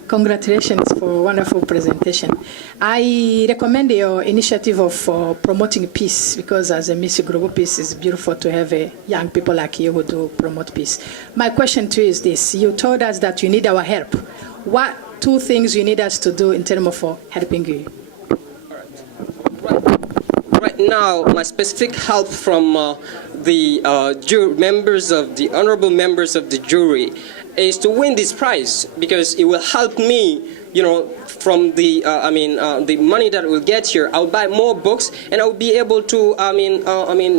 Congratulations for a wonderful presentation. I recommend your initiative of promoting peace, because as a Miss Global Peace, it's beautiful to have young people like you who do promote peace. My question to you is this. You told us that you need our help. What 2 things you need us to do in terms of helping you? Right now, my specific help from the honorable members of the jury is to win this prize, because it will help me, from the the money that we'll get here. I'll buy more books, and I'll be able to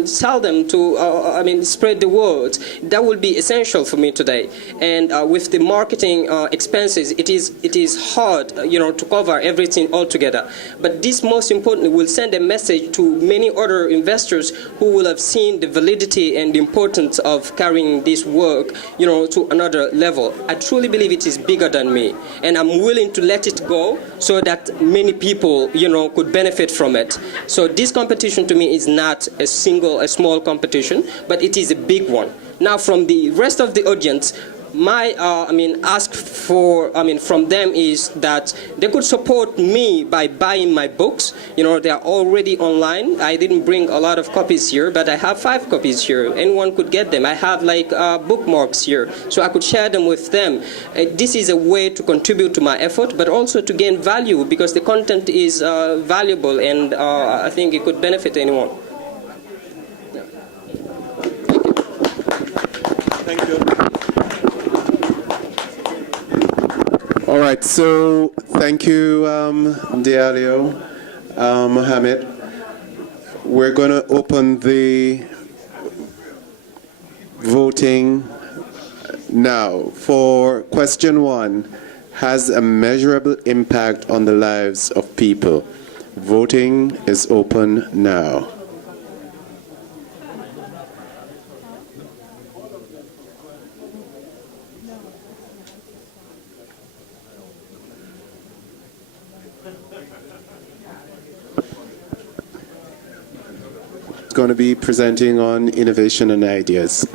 sell them to spread the word. That will be essential for me today. And with the marketing expenses, it is hard, to cover everything altogether. But this, most importantly, will send a message to many other investors who will have seen the validity and the importance of carrying this work, to another level. I truly believe it is bigger than me, and I'm willing to let it go so that many people, could benefit from it. So this competition to me is not a small competition, but it is a big one. Now, from the rest of the audience, my ask from them is that they could support me by buying my books. They are already online. I didn't bring a lot of copies here, but I have 5 copies here. Anyone could get them. I have bookmarks here, so I could share them with them. This is a way to contribute to my effort, but also to gain value, because the content is valuable, and I think it could benefit anyone. Thank you. All right, so thank you, Dialio, Mohammed. We're going to open the voting now. For question 1, has a measurable impact on the lives of people? Voting is open now. Going to be presenting on innovation and ideas.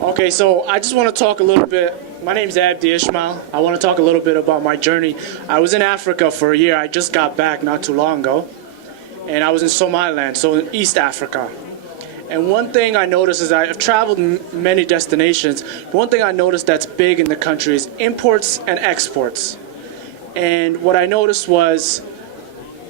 Okay, so I just want to talk a little bit. My name's Abdi Ishmael. I want to talk a little bit about my journey. I was in Africa for a year. I just got back not too long ago. And I was in Somaliland, so in East Africa. And one thing I noticed is I've traveled many destinations. But one thing I noticed that's big in the country is imports and exports. And what I noticed was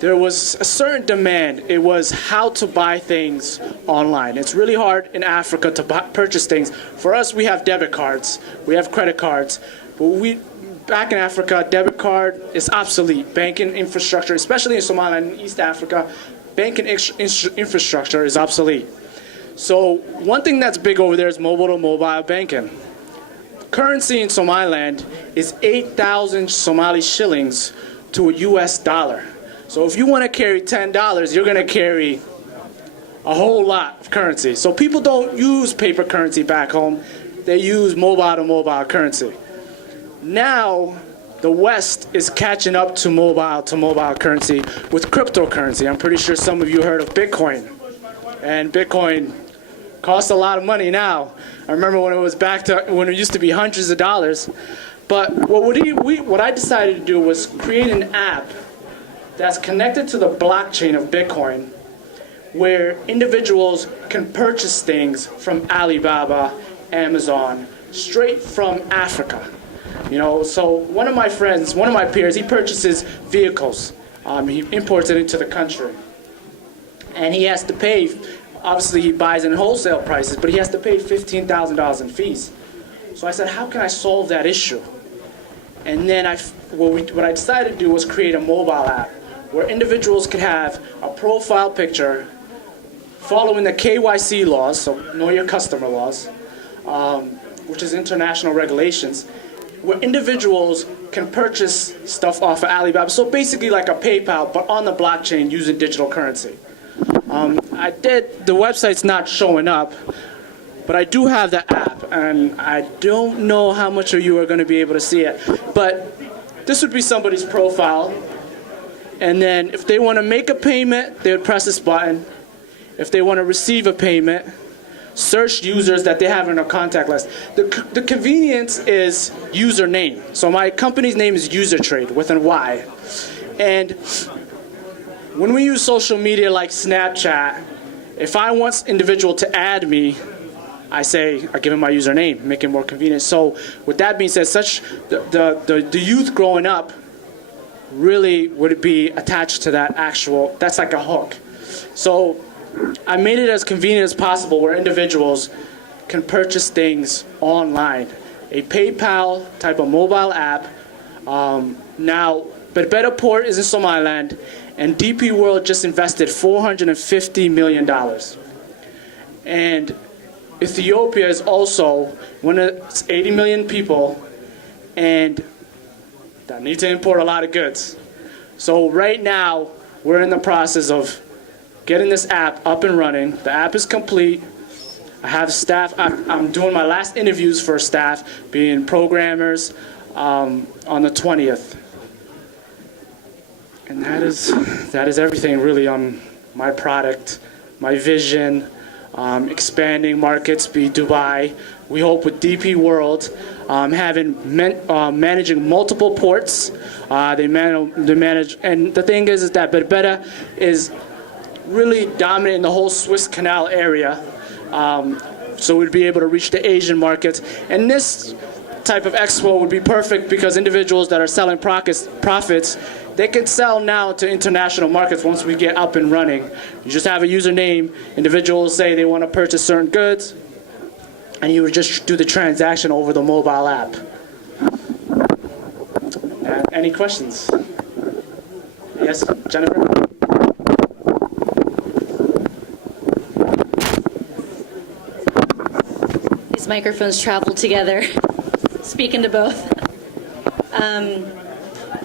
there was a certain demand. It was how to buy things online. It's really hard in Africa to purchase things. For us, we have debit cards, we have credit cards, but back in Africa, debit card is obsolete. Banking infrastructure, especially in Somalia and East Africa, banking infrastructure is obsolete. So one thing that's big over there is mobile-to-mobile banking. Currency in Somaliland is 8,000 Somali shillings to a US dollar. So if you want to carry $10, you're going to carry a whole lot of currency. So people don't use paper currency back home. They use mobile-to-mobile currency. Now, the West is catching up to mobile currency with cryptocurrency. I'm pretty sure some of you heard of Bitcoin. And Bitcoin costs a lot of money now. I remember when when it used to be hundreds of dollars. But what I decided to do was create an app that's connected to the blockchain of Bitcoin, where individuals can purchase things from Alibaba, Amazon, straight from Africa. You know, so one of my friends, one of my peers, he purchases vehicles. He imports it into the country. And he has to pay, obviously he buys in wholesale prices, but he has to pay $15,000 in fees. So I said, how can I solve that issue? And then what I decided to do was create a mobile app where individuals could have a profile picture following the KYC laws, so know your customer laws, which is international regulations, where individuals can purchase stuff off of Alibaba. So basically like a PayPal, but on the blockchain using digital currency. The website's not showing up, but I do have the app, and I don't know how much of you are going to be able to see it. But this would be somebody's profile. And then if they want to make a payment, they would press this button. If they want to receive a payment, search users that they have in their contact list. The convenience is username. So my company's name is UserTrade with an Y. And when we use social media like Snapchat, if I want an individual to add me, I give him my username, make it more convenient. So with that being said, the youth growing up really would be attached to that's like a hook. So I made it as convenient as possible where individuals can purchase things online. A PayPal type of mobile app. Now, Berbera Port is in Somaliland, and DP World just invested $450 million. And Ethiopia is also it's 80 million people, and that need to import a lot of goods. So right now, we're in the process of getting this app up and running. The app is complete. I have staff. I'm doing my last interviews for staff, being programmers, on the 20th. And that is everything really on my product, my vision, expanding markets, be Dubai. We hope with DP World, managing multiple ports, they manage, and the thing is that Berbera is really dominant in the whole Suez Canal area, so we'd be able to reach the Asian markets. And this type of expo would be perfect because individuals that are selling profits, they can sell now to international markets once we get up and running. You just have a username, individuals say they want to purchase certain goods, and you would just do the transaction over the mobile app. Any questions? Yes, Jennifer? These microphones travel together. Speaking to both.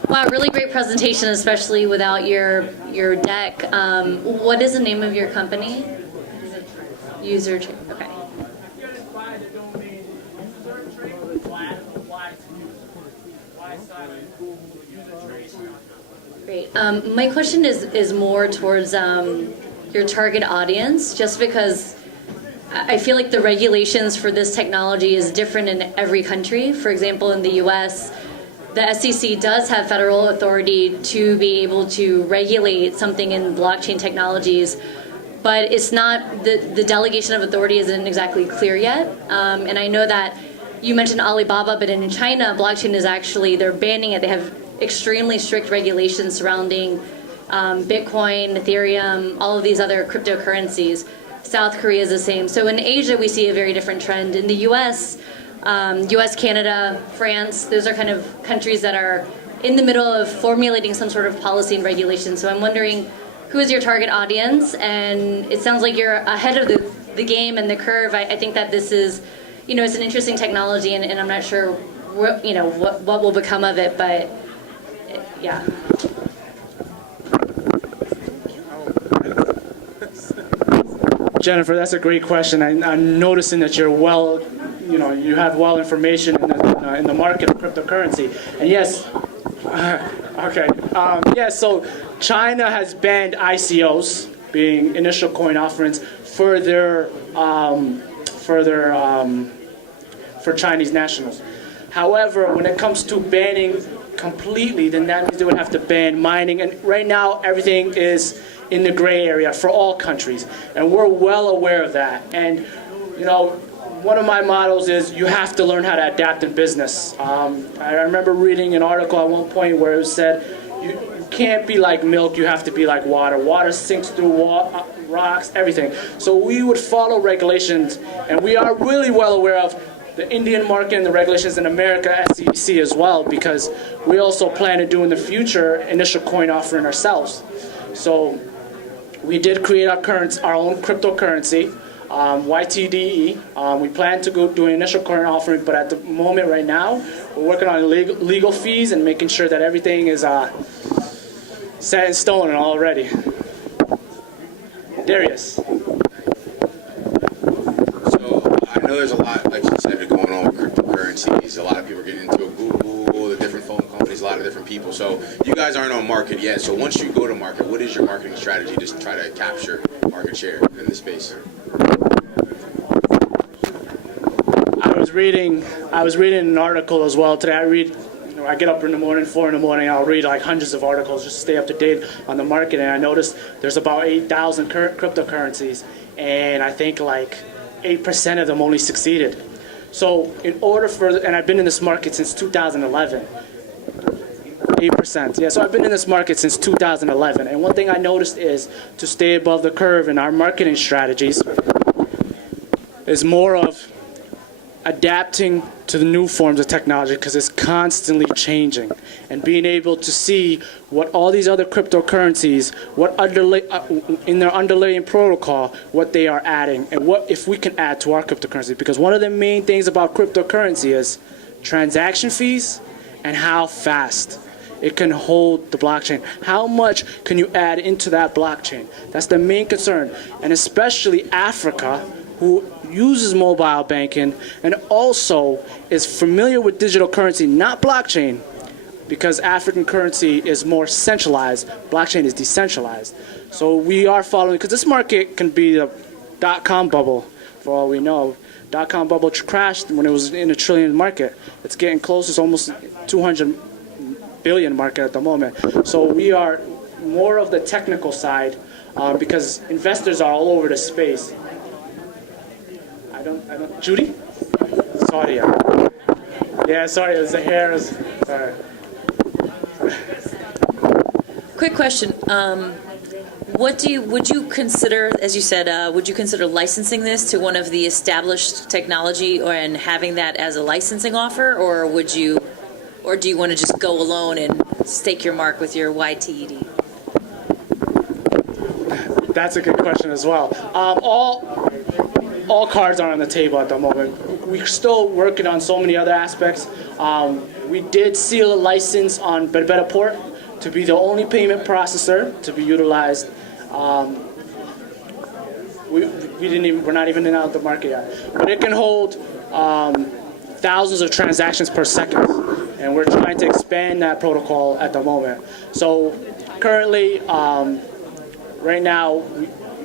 Wow, really great presentation, especially without your deck. What is the name of your company? User. Okay. Great. My question is more towards your target audience, just because I feel like the regulations for this technology is different in every country. For example, in the U.S., the SEC does have federal authority to be able to regulate something in blockchain technologies, but it's not, the delegation of authority isn't exactly clear yet. And I know that you mentioned Alibaba, but in China, blockchain is actually, they're banning it. They have extremely strict regulations surrounding Bitcoin, Ethereum, all of these other cryptocurrencies. South Korea is the same. So in Asia, we see a very different trend. In the U.S., Canada, France, those are kind of countries that are in the middle of formulating some sort of policy and regulation. So I'm wondering, who is your target audience? And it sounds like you're ahead of the game and the curve. I think that this is, it's an interesting technology, and I'm not sure what will become of it, but yeah. Jennifer, that's a great question. I'm noticing that you're you have information in the market of cryptocurrency. And yes, so China has banned ICOs, being initial coin offerings, for Chinese nationals. However, when it comes to banning completely, then that means they would have to ban mining. And right now, everything is in the gray area for all countries, and we're well aware of that. And one of my mottos is you have to learn how to adapt in business. I remember reading an article at one point where it said you can't be like milk, you have to be like water. Water sinks through rocks, everything. So we would follow regulations, and we are really well aware of the Indian market and the regulations in America, SEC as well, because we also plan to do in the future initial coin offering ourselves. So we did create our own cryptocurrency, YTDE. We plan to go do an initial coin offering, but at the moment right now, we're working on legal fees and making sure that everything is set in stone and all ready. Darius. So I know there's a lot, like you said, going on with cryptocurrencies. A lot of people are getting into it. Google, the different phone companies, a lot of different people. So you guys aren't on market yet. So once you go to market, what is your marketing strategy to try to capture market share in the space? I was reading an article as well today. I get up in the morning, 4 in the morning, I'll read like hundreds of articles just to stay up to date on the market, and I noticed there's about 8,000 cryptocurrencies, and I think like 8% of them only succeeded. So and I've been in this market since 2011. 8%. Yeah, so I've been in this market since 2011, and one thing I noticed is to stay above the curve in our marketing strategies is more of adapting to the new forms of technology, because it's constantly changing, and being able to see what all these other cryptocurrencies, what in their underlying protocol, what they are adding, and what if we can add to our cryptocurrency. Because one of the main things about cryptocurrency is transaction fees and how fast it can hold the blockchain. How much can you add into that blockchain? That's the main concern, and especially Africa, who uses mobile banking and also is familiar with digital currency, not blockchain, because African currency is more centralized, blockchain is decentralized. So we are following, because this market can be a dot-com bubble, for all we know. Dot-com bubble crashed when it was in a trillion market. It's getting close, it's almost 200 billion market at the moment. So we are more of the technical side, because investors are all over the space. I don't, Judy? Sorry. Yeah, sorry, it was the hair. Sorry. Quick question. Would you consider, as you said, would you consider licensing this to one of the established technology and having that as a licensing offer, or Or do you want to just go alone and stake your mark with your YTED? That's a good question as well. All cards are on the table at the moment. We're still working on so many other aspects. We did seal a license on Port to be the only payment processor to be utilized. We're not even out of the market yet, but it can hold thousands of transactions per second, and we're trying to expand that protocol at the moment. So currently, right now,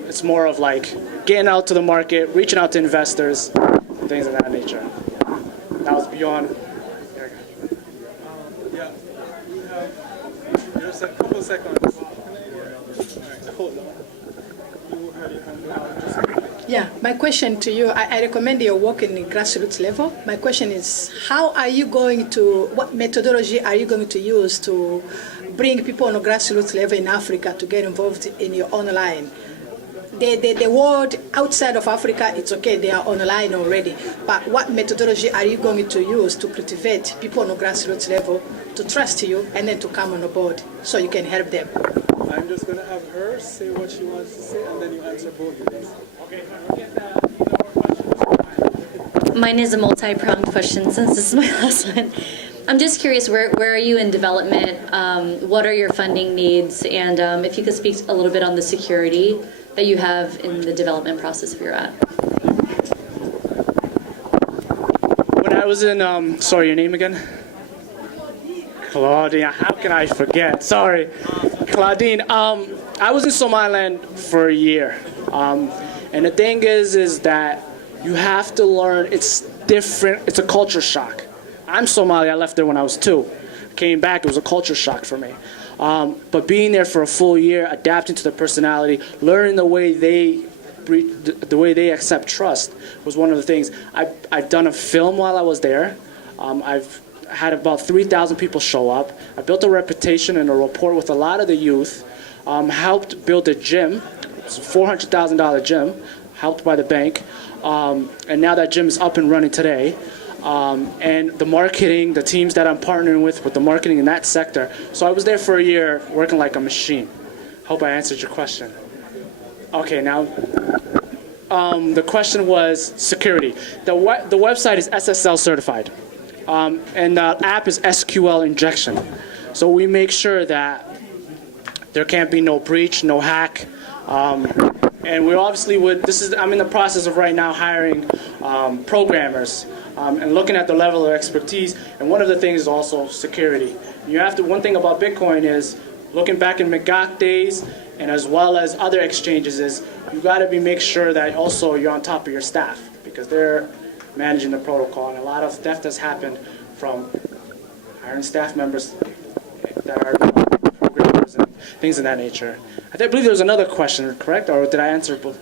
it's more of like getting out to the market, reaching out to investors, and things of that nature. That was beyond. Yeah, we have just a couple seconds. Hold on. You had your hand up. Yeah, my question to you, I recommend your work in the grassroots level. My question is, what methodology are you going to use to bring people on a grassroots level in Africa to get involved in your online? The world outside of Africa, it's okay, they are online already. But what methodology are you going to use to cultivate people on a grassroots level to trust you and then to come on board so you can help them? I'm just going to have her say what she wants to say, and then you answer both of these. Mine is a multi-pronged question since this is my last one. I'm just curious, where are you in development? What are your funding needs? And if you could speak a little bit on the security that you have in the development process if you're at. When I was in, sorry, your name again? Claudine, how can I forget? Sorry. Claudine, I was in Somaliland for a year. And the thing is that you have to learn, it's different, it's a culture shock. I'm Somali, I left there when I was 2. Came back, it was a culture shock for me. But being there for a full year, adapting to their personality, learning the way they accept trust was one of the things. I've done a film while I was there. I've had about 3,000 people show up. I built a reputation and a rapport with a lot of the youth. Helped build a gym. It's a $400,000 gym, helped by the bank. And now that gym is up and running today. And the marketing, the teams that I'm partnering with the marketing in that sector. So I was there for a year working like a machine. Hope I answered your question. Okay, now the question was security. The website is SSL certified. And the app is SQL injection. So we make sure that there can't be no breach, no hack. And we obviously I'm in the process of right now hiring programmers and looking at the level of expertise. And one of the things is also security. One thing about Bitcoin is, looking back in McGock days and as well as other exchanges, is you got to make sure that also you're on top of your staff, because they're managing the protocol. And a lot of theft has happened from hiring staff members that are programmers and things of that nature. I believe there was another question, correct? Or did I answer both?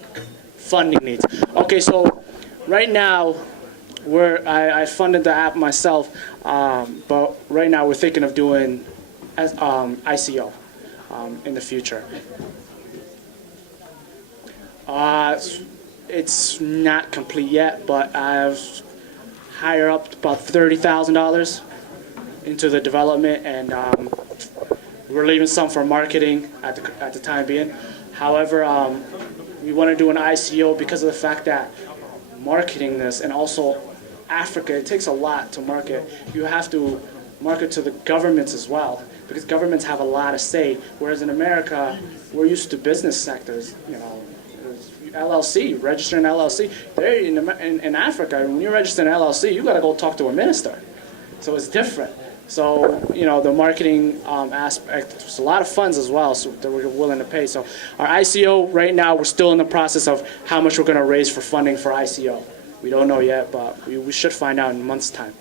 Funding needs. Okay, so right now, I funded the app myself, but right now we're thinking of doing ICO in the future. It's not complete yet, but I've hired up about $30,000 into the development, and we're leaving some for marketing at the time being. However, we want to do an ICO because of the fact that marketing this, and also Africa, it takes a lot to market. You have to market to the governments as well, because governments have a lot of say, whereas in America, we're used to business sectors, LLC, register an LLC. There in Africa, when you register an LLC, you got to go talk to a minister. So it's different. So, the marketing aspect, there's a lot of funds as well, so that we're willing to pay. So our ICO, right now, we're still in the process of how much we're going to raise for funding for ICO. We don't know yet, but we should find out in a month's time.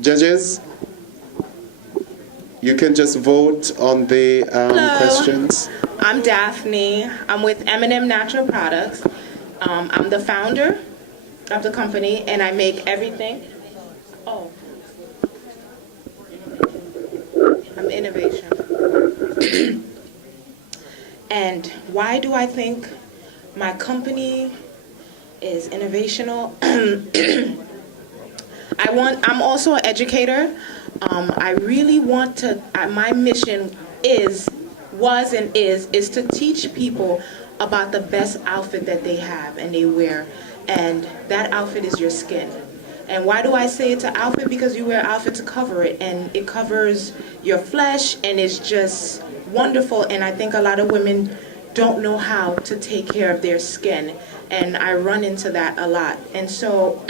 Judges, you can just vote on the questions. I'm Daphne. I'm with M&M Natural Products. I'm the founder of the company, and I make everything. Oh, I'm innovation. And why do I think my company is innovational? I'm also an educator. I really want to, my mission was and is to teach people about the best outfit that they have and they wear. And that outfit is your skin. And why do I say it's an outfit? Because you wear an outfit to cover it, and it covers your flesh, and it's just wonderful. And I think a lot of women don't know how to take care of their skin, and I run into that a lot. And so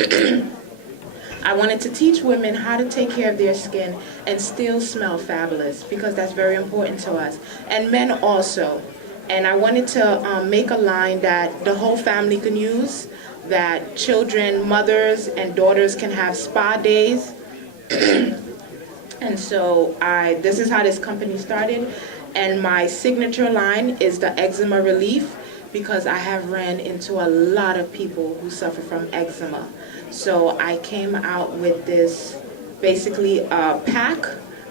I wanted to teach women how to take care of their skin and still smell fabulous, because that's very important to us, and men also. And I wanted to make a line that the whole family can use, that children, mothers, and daughters can have spa days. And so this is how this company started. And my signature line is the eczema relief, because I have ran into a lot of people who suffer from eczema. So I came out with this, basically a pack,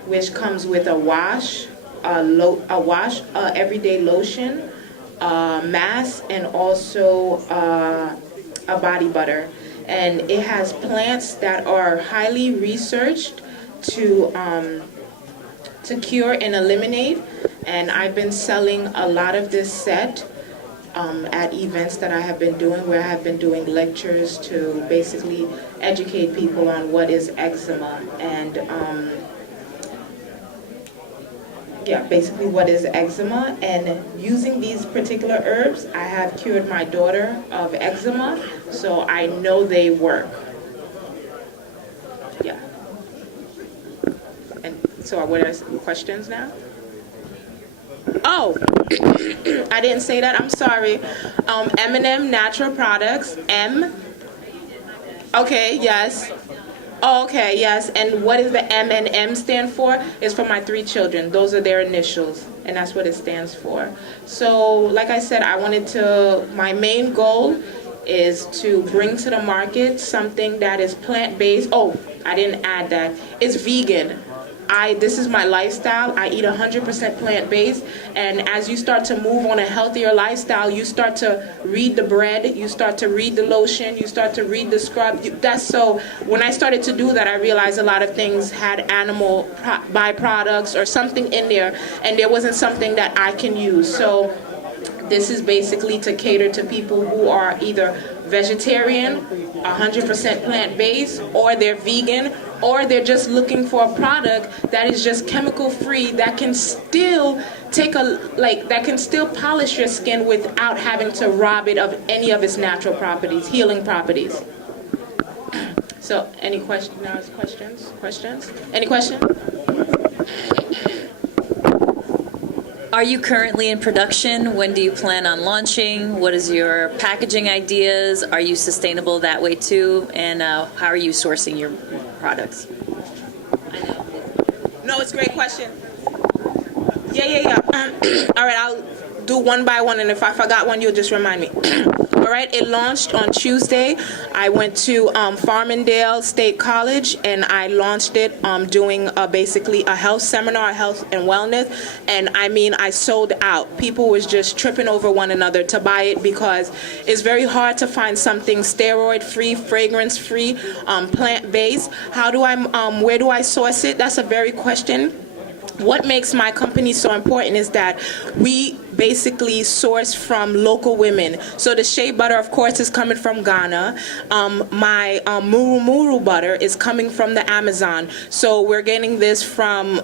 which comes with a wash, everyday lotion, mask, and also a body butter. And it has plants that are highly researched to cure and eliminate. And I've been selling a lot of this set at events that I have been doing, where I have been doing lectures to basically educate people on what is eczema, and basically what is eczema. And using these particular herbs, I have cured my daughter of eczema, so I know they work. Yeah. And so what are some questions now? Oh, I didn't say that. I'm sorry. M&M Natural Products. M. Okay, yes. Oh, okay, yes. And what does the M and M stand for? It's for my 3 children. Those are their initials, and that's what it stands for. So, like I said, my main goal is to bring to the market something that is plant-based. Oh, I didn't add that. It's vegan. This is my lifestyle. I eat 100% plant-based, and as you start to move on a healthier lifestyle, you start to read the bread, you start to read the lotion, you start to read the scrub. So when I started to do that, I realized a lot of things had animal byproducts or something in there, and there wasn't something that I can use. So this is basically to cater to people who are either vegetarian, 100% plant-based, or they're vegan, or they're just looking for a product that is just chemical-free, that can still that can still polish your skin without having to rob it of any of its natural properties, healing properties. So, any questions? Now it's questions? Questions? Any questions? Are you currently in production? When do you plan on launching? What is your packaging ideas? Are you sustainable that way too? And how are you sourcing your products? No, it's a great question. Yeah. All right, I'll do one by one, and if I forgot one, you'll just remind me. All right, it launched on Tuesday. I went to Farmingdale State College, and I launched it doing basically a health seminar, health and wellness, and I sold out. People was just tripping over one another to buy it, because it's very hard to find something steroid-free, fragrance-free, plant-based. Where do I source it? That's a very question. What makes my company so important is that we basically source from local women. So the shea butter, of course, is coming from Ghana. My muru butter is coming from the Amazon. So we're getting this from,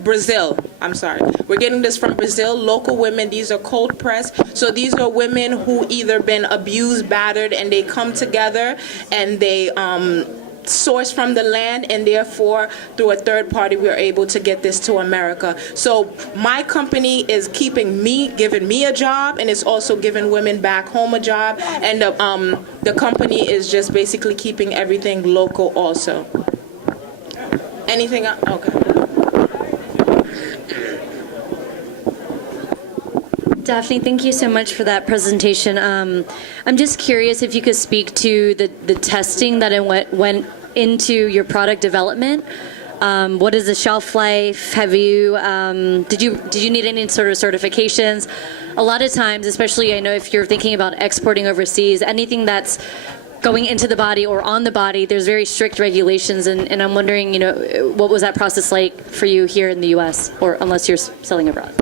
Brazil. I'm sorry. We're getting this from Brazil, local women. These are cold pressed. So these are women who either been abused, battered, and they come together and they source from the land, and therefore through a third party we're able to get this to America. So my company is giving me a job, and it's also giving women back home a job, and the company is just basically keeping everything local also. Anything else? Okay. Daphne, thank you so much for that presentation. I'm just curious if you could speak to the testing that went into your product development. What is the shelf life? Have you did you need any sort of certifications? A lot of times, especially I know if you're thinking about exporting overseas, anything that's going into the body or on the body, there's very strict regulations, and I'm wondering, what was that process like for you here in the U.S. or unless you're selling abroad?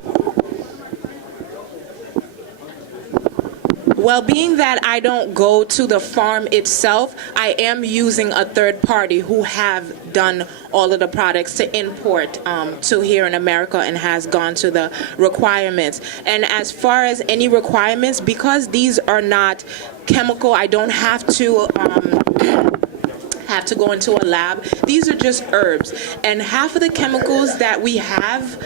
Well, being that I don't go to the farm itself, I am using a third party who have done all of the products to import to here in America and has gone to the requirements. And as far as any requirements, because these are not chemical, I don't have to go into a lab. These are just herbs, and half of the chemicals that we have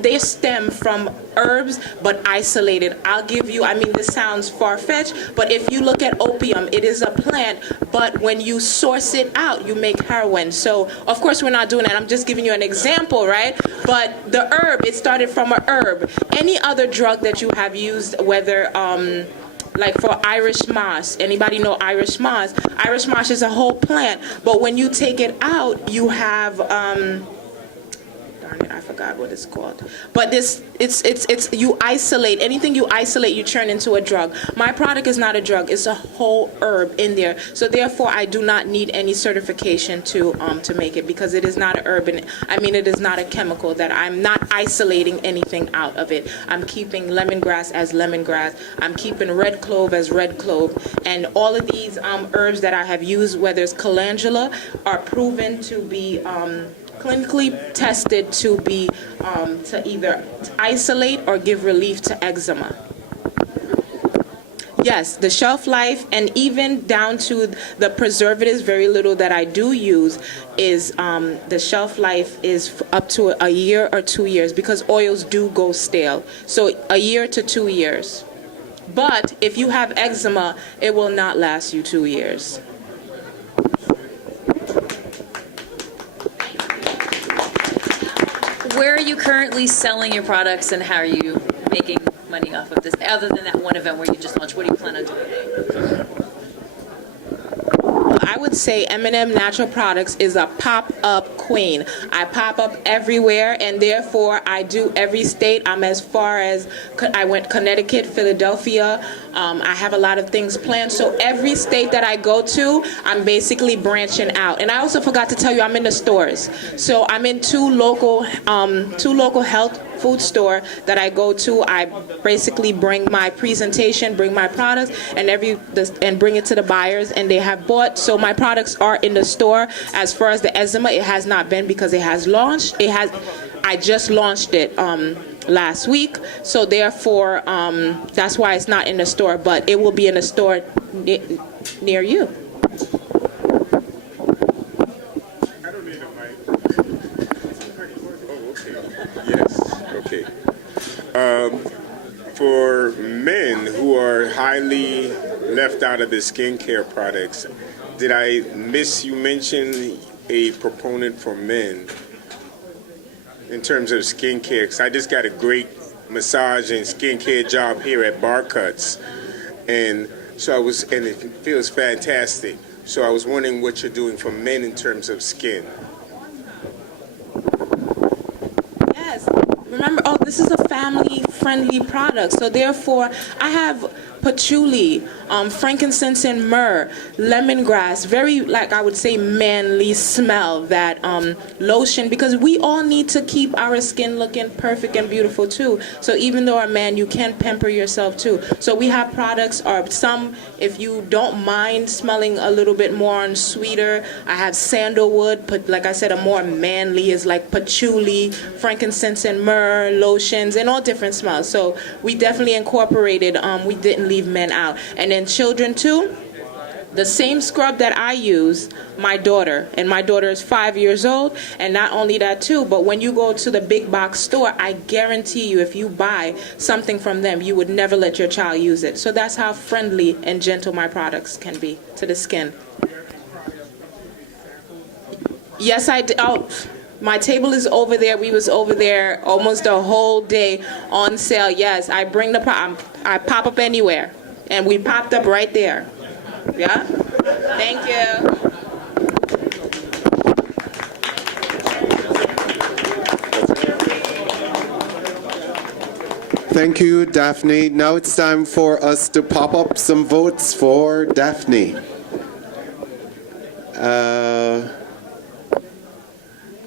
they stem from herbs but isolated. I'll give you, this sounds far-fetched, but if you look at opium, it is a plant, but when you source it out, you make heroin. So of course we're not doing that. I'm just giving you an example, right? But the herb, it started from a herb. Any other drug that you have used, whether like for Irish moss. Anybody know Irish moss? Irish moss is a whole plant, but when you take it out, you have darn it, I forgot what it's called. But it's you isolate. Anything you isolate, you turn into a drug. My product is not a drug. It's a whole herb in there. So therefore, I do not need any certification to make it, because it is not an herb. And it is not a chemical. That I'm not isolating anything out of it. I'm keeping lemongrass as lemongrass. I'm keeping red clove as red clove. And all of these herbs that I have used, whether it's calendula, are proven to be clinically tested to be to either isolate or give relief to eczema. Yes, the shelf life, and even down to the preservatives, very little that I do use, is the shelf life is up to a year or 2 years, because oils do go stale. So a year to 2 years. But if you have eczema, it will not last you 2 years. Where are you currently selling your products, and how are you making money off of this? Other than that one event where you just launched, what do you plan on doing? I would say M&M Natural Products is a pop-up queen. I pop up everywhere, and therefore I do every state. I'm as far as, I went Connecticut, Philadelphia. I have a lot of things planned. So every state that I go to, I'm basically branching out. And I also forgot to tell you, I'm in the stores. So I'm in two local health food store that I go to. I basically bring my presentation, bring my products, and bring it to the buyers, and they have bought. So my products are in the store. As far as the eczema, it has not been, because it has launched. I just launched it last week. So therefore, that's why it's not in the store, but it will be in the store near you. For men who are highly left out of the skincare products, did I miss you mention a proponent for men in terms of skincare? Because I just got a great massage and skincare job here at Bar Cuts, and it feels fantastic. So I was wondering what you're doing for men in terms of skin. Remember, this is a family-friendly product, so therefore I have patchouli, frankincense and myrrh, lemongrass, very, like I would say, manly smell, that lotion, because we all need to keep our skin looking perfect and beautiful too. So even though a man, you can pamper yourself too. So we have products, or some, if you don't mind smelling a little bit more on sweeter, I have sandalwood, but like I said, a more manly is like patchouli, frankincense and myrrh, lotions, and all different smells. So we definitely incorporated, we didn't leave men out. And then children too, the same scrub that I use, my daughter is 5 years old, and not only that too, but when you go to the big box store, I guarantee you, if you buy something from them, you would never let your child use it. So that's how friendly and gentle my products can be to the skin. Yes, I did. My table is over there. We was over there almost a whole day on sale. Yes, I bring the I pop up anywhere, and we popped up right there. Yeah. Thank you. Thank you, Daphne. Now it's time for us to pop up some votes for Daphne.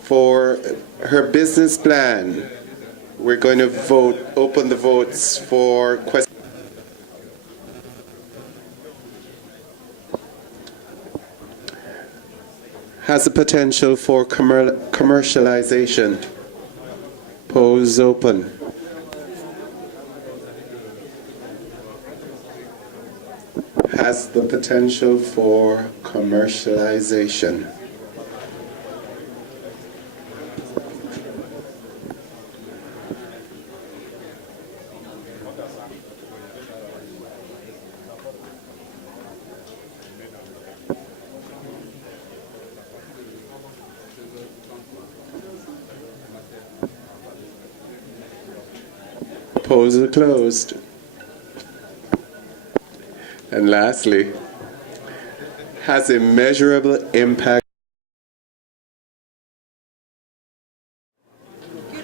For her business plan, we're going to open the votes for questions. Has the potential for commercialization. Polls open. Has the potential for commercialization. Polls are closed. And lastly, has a measurable impact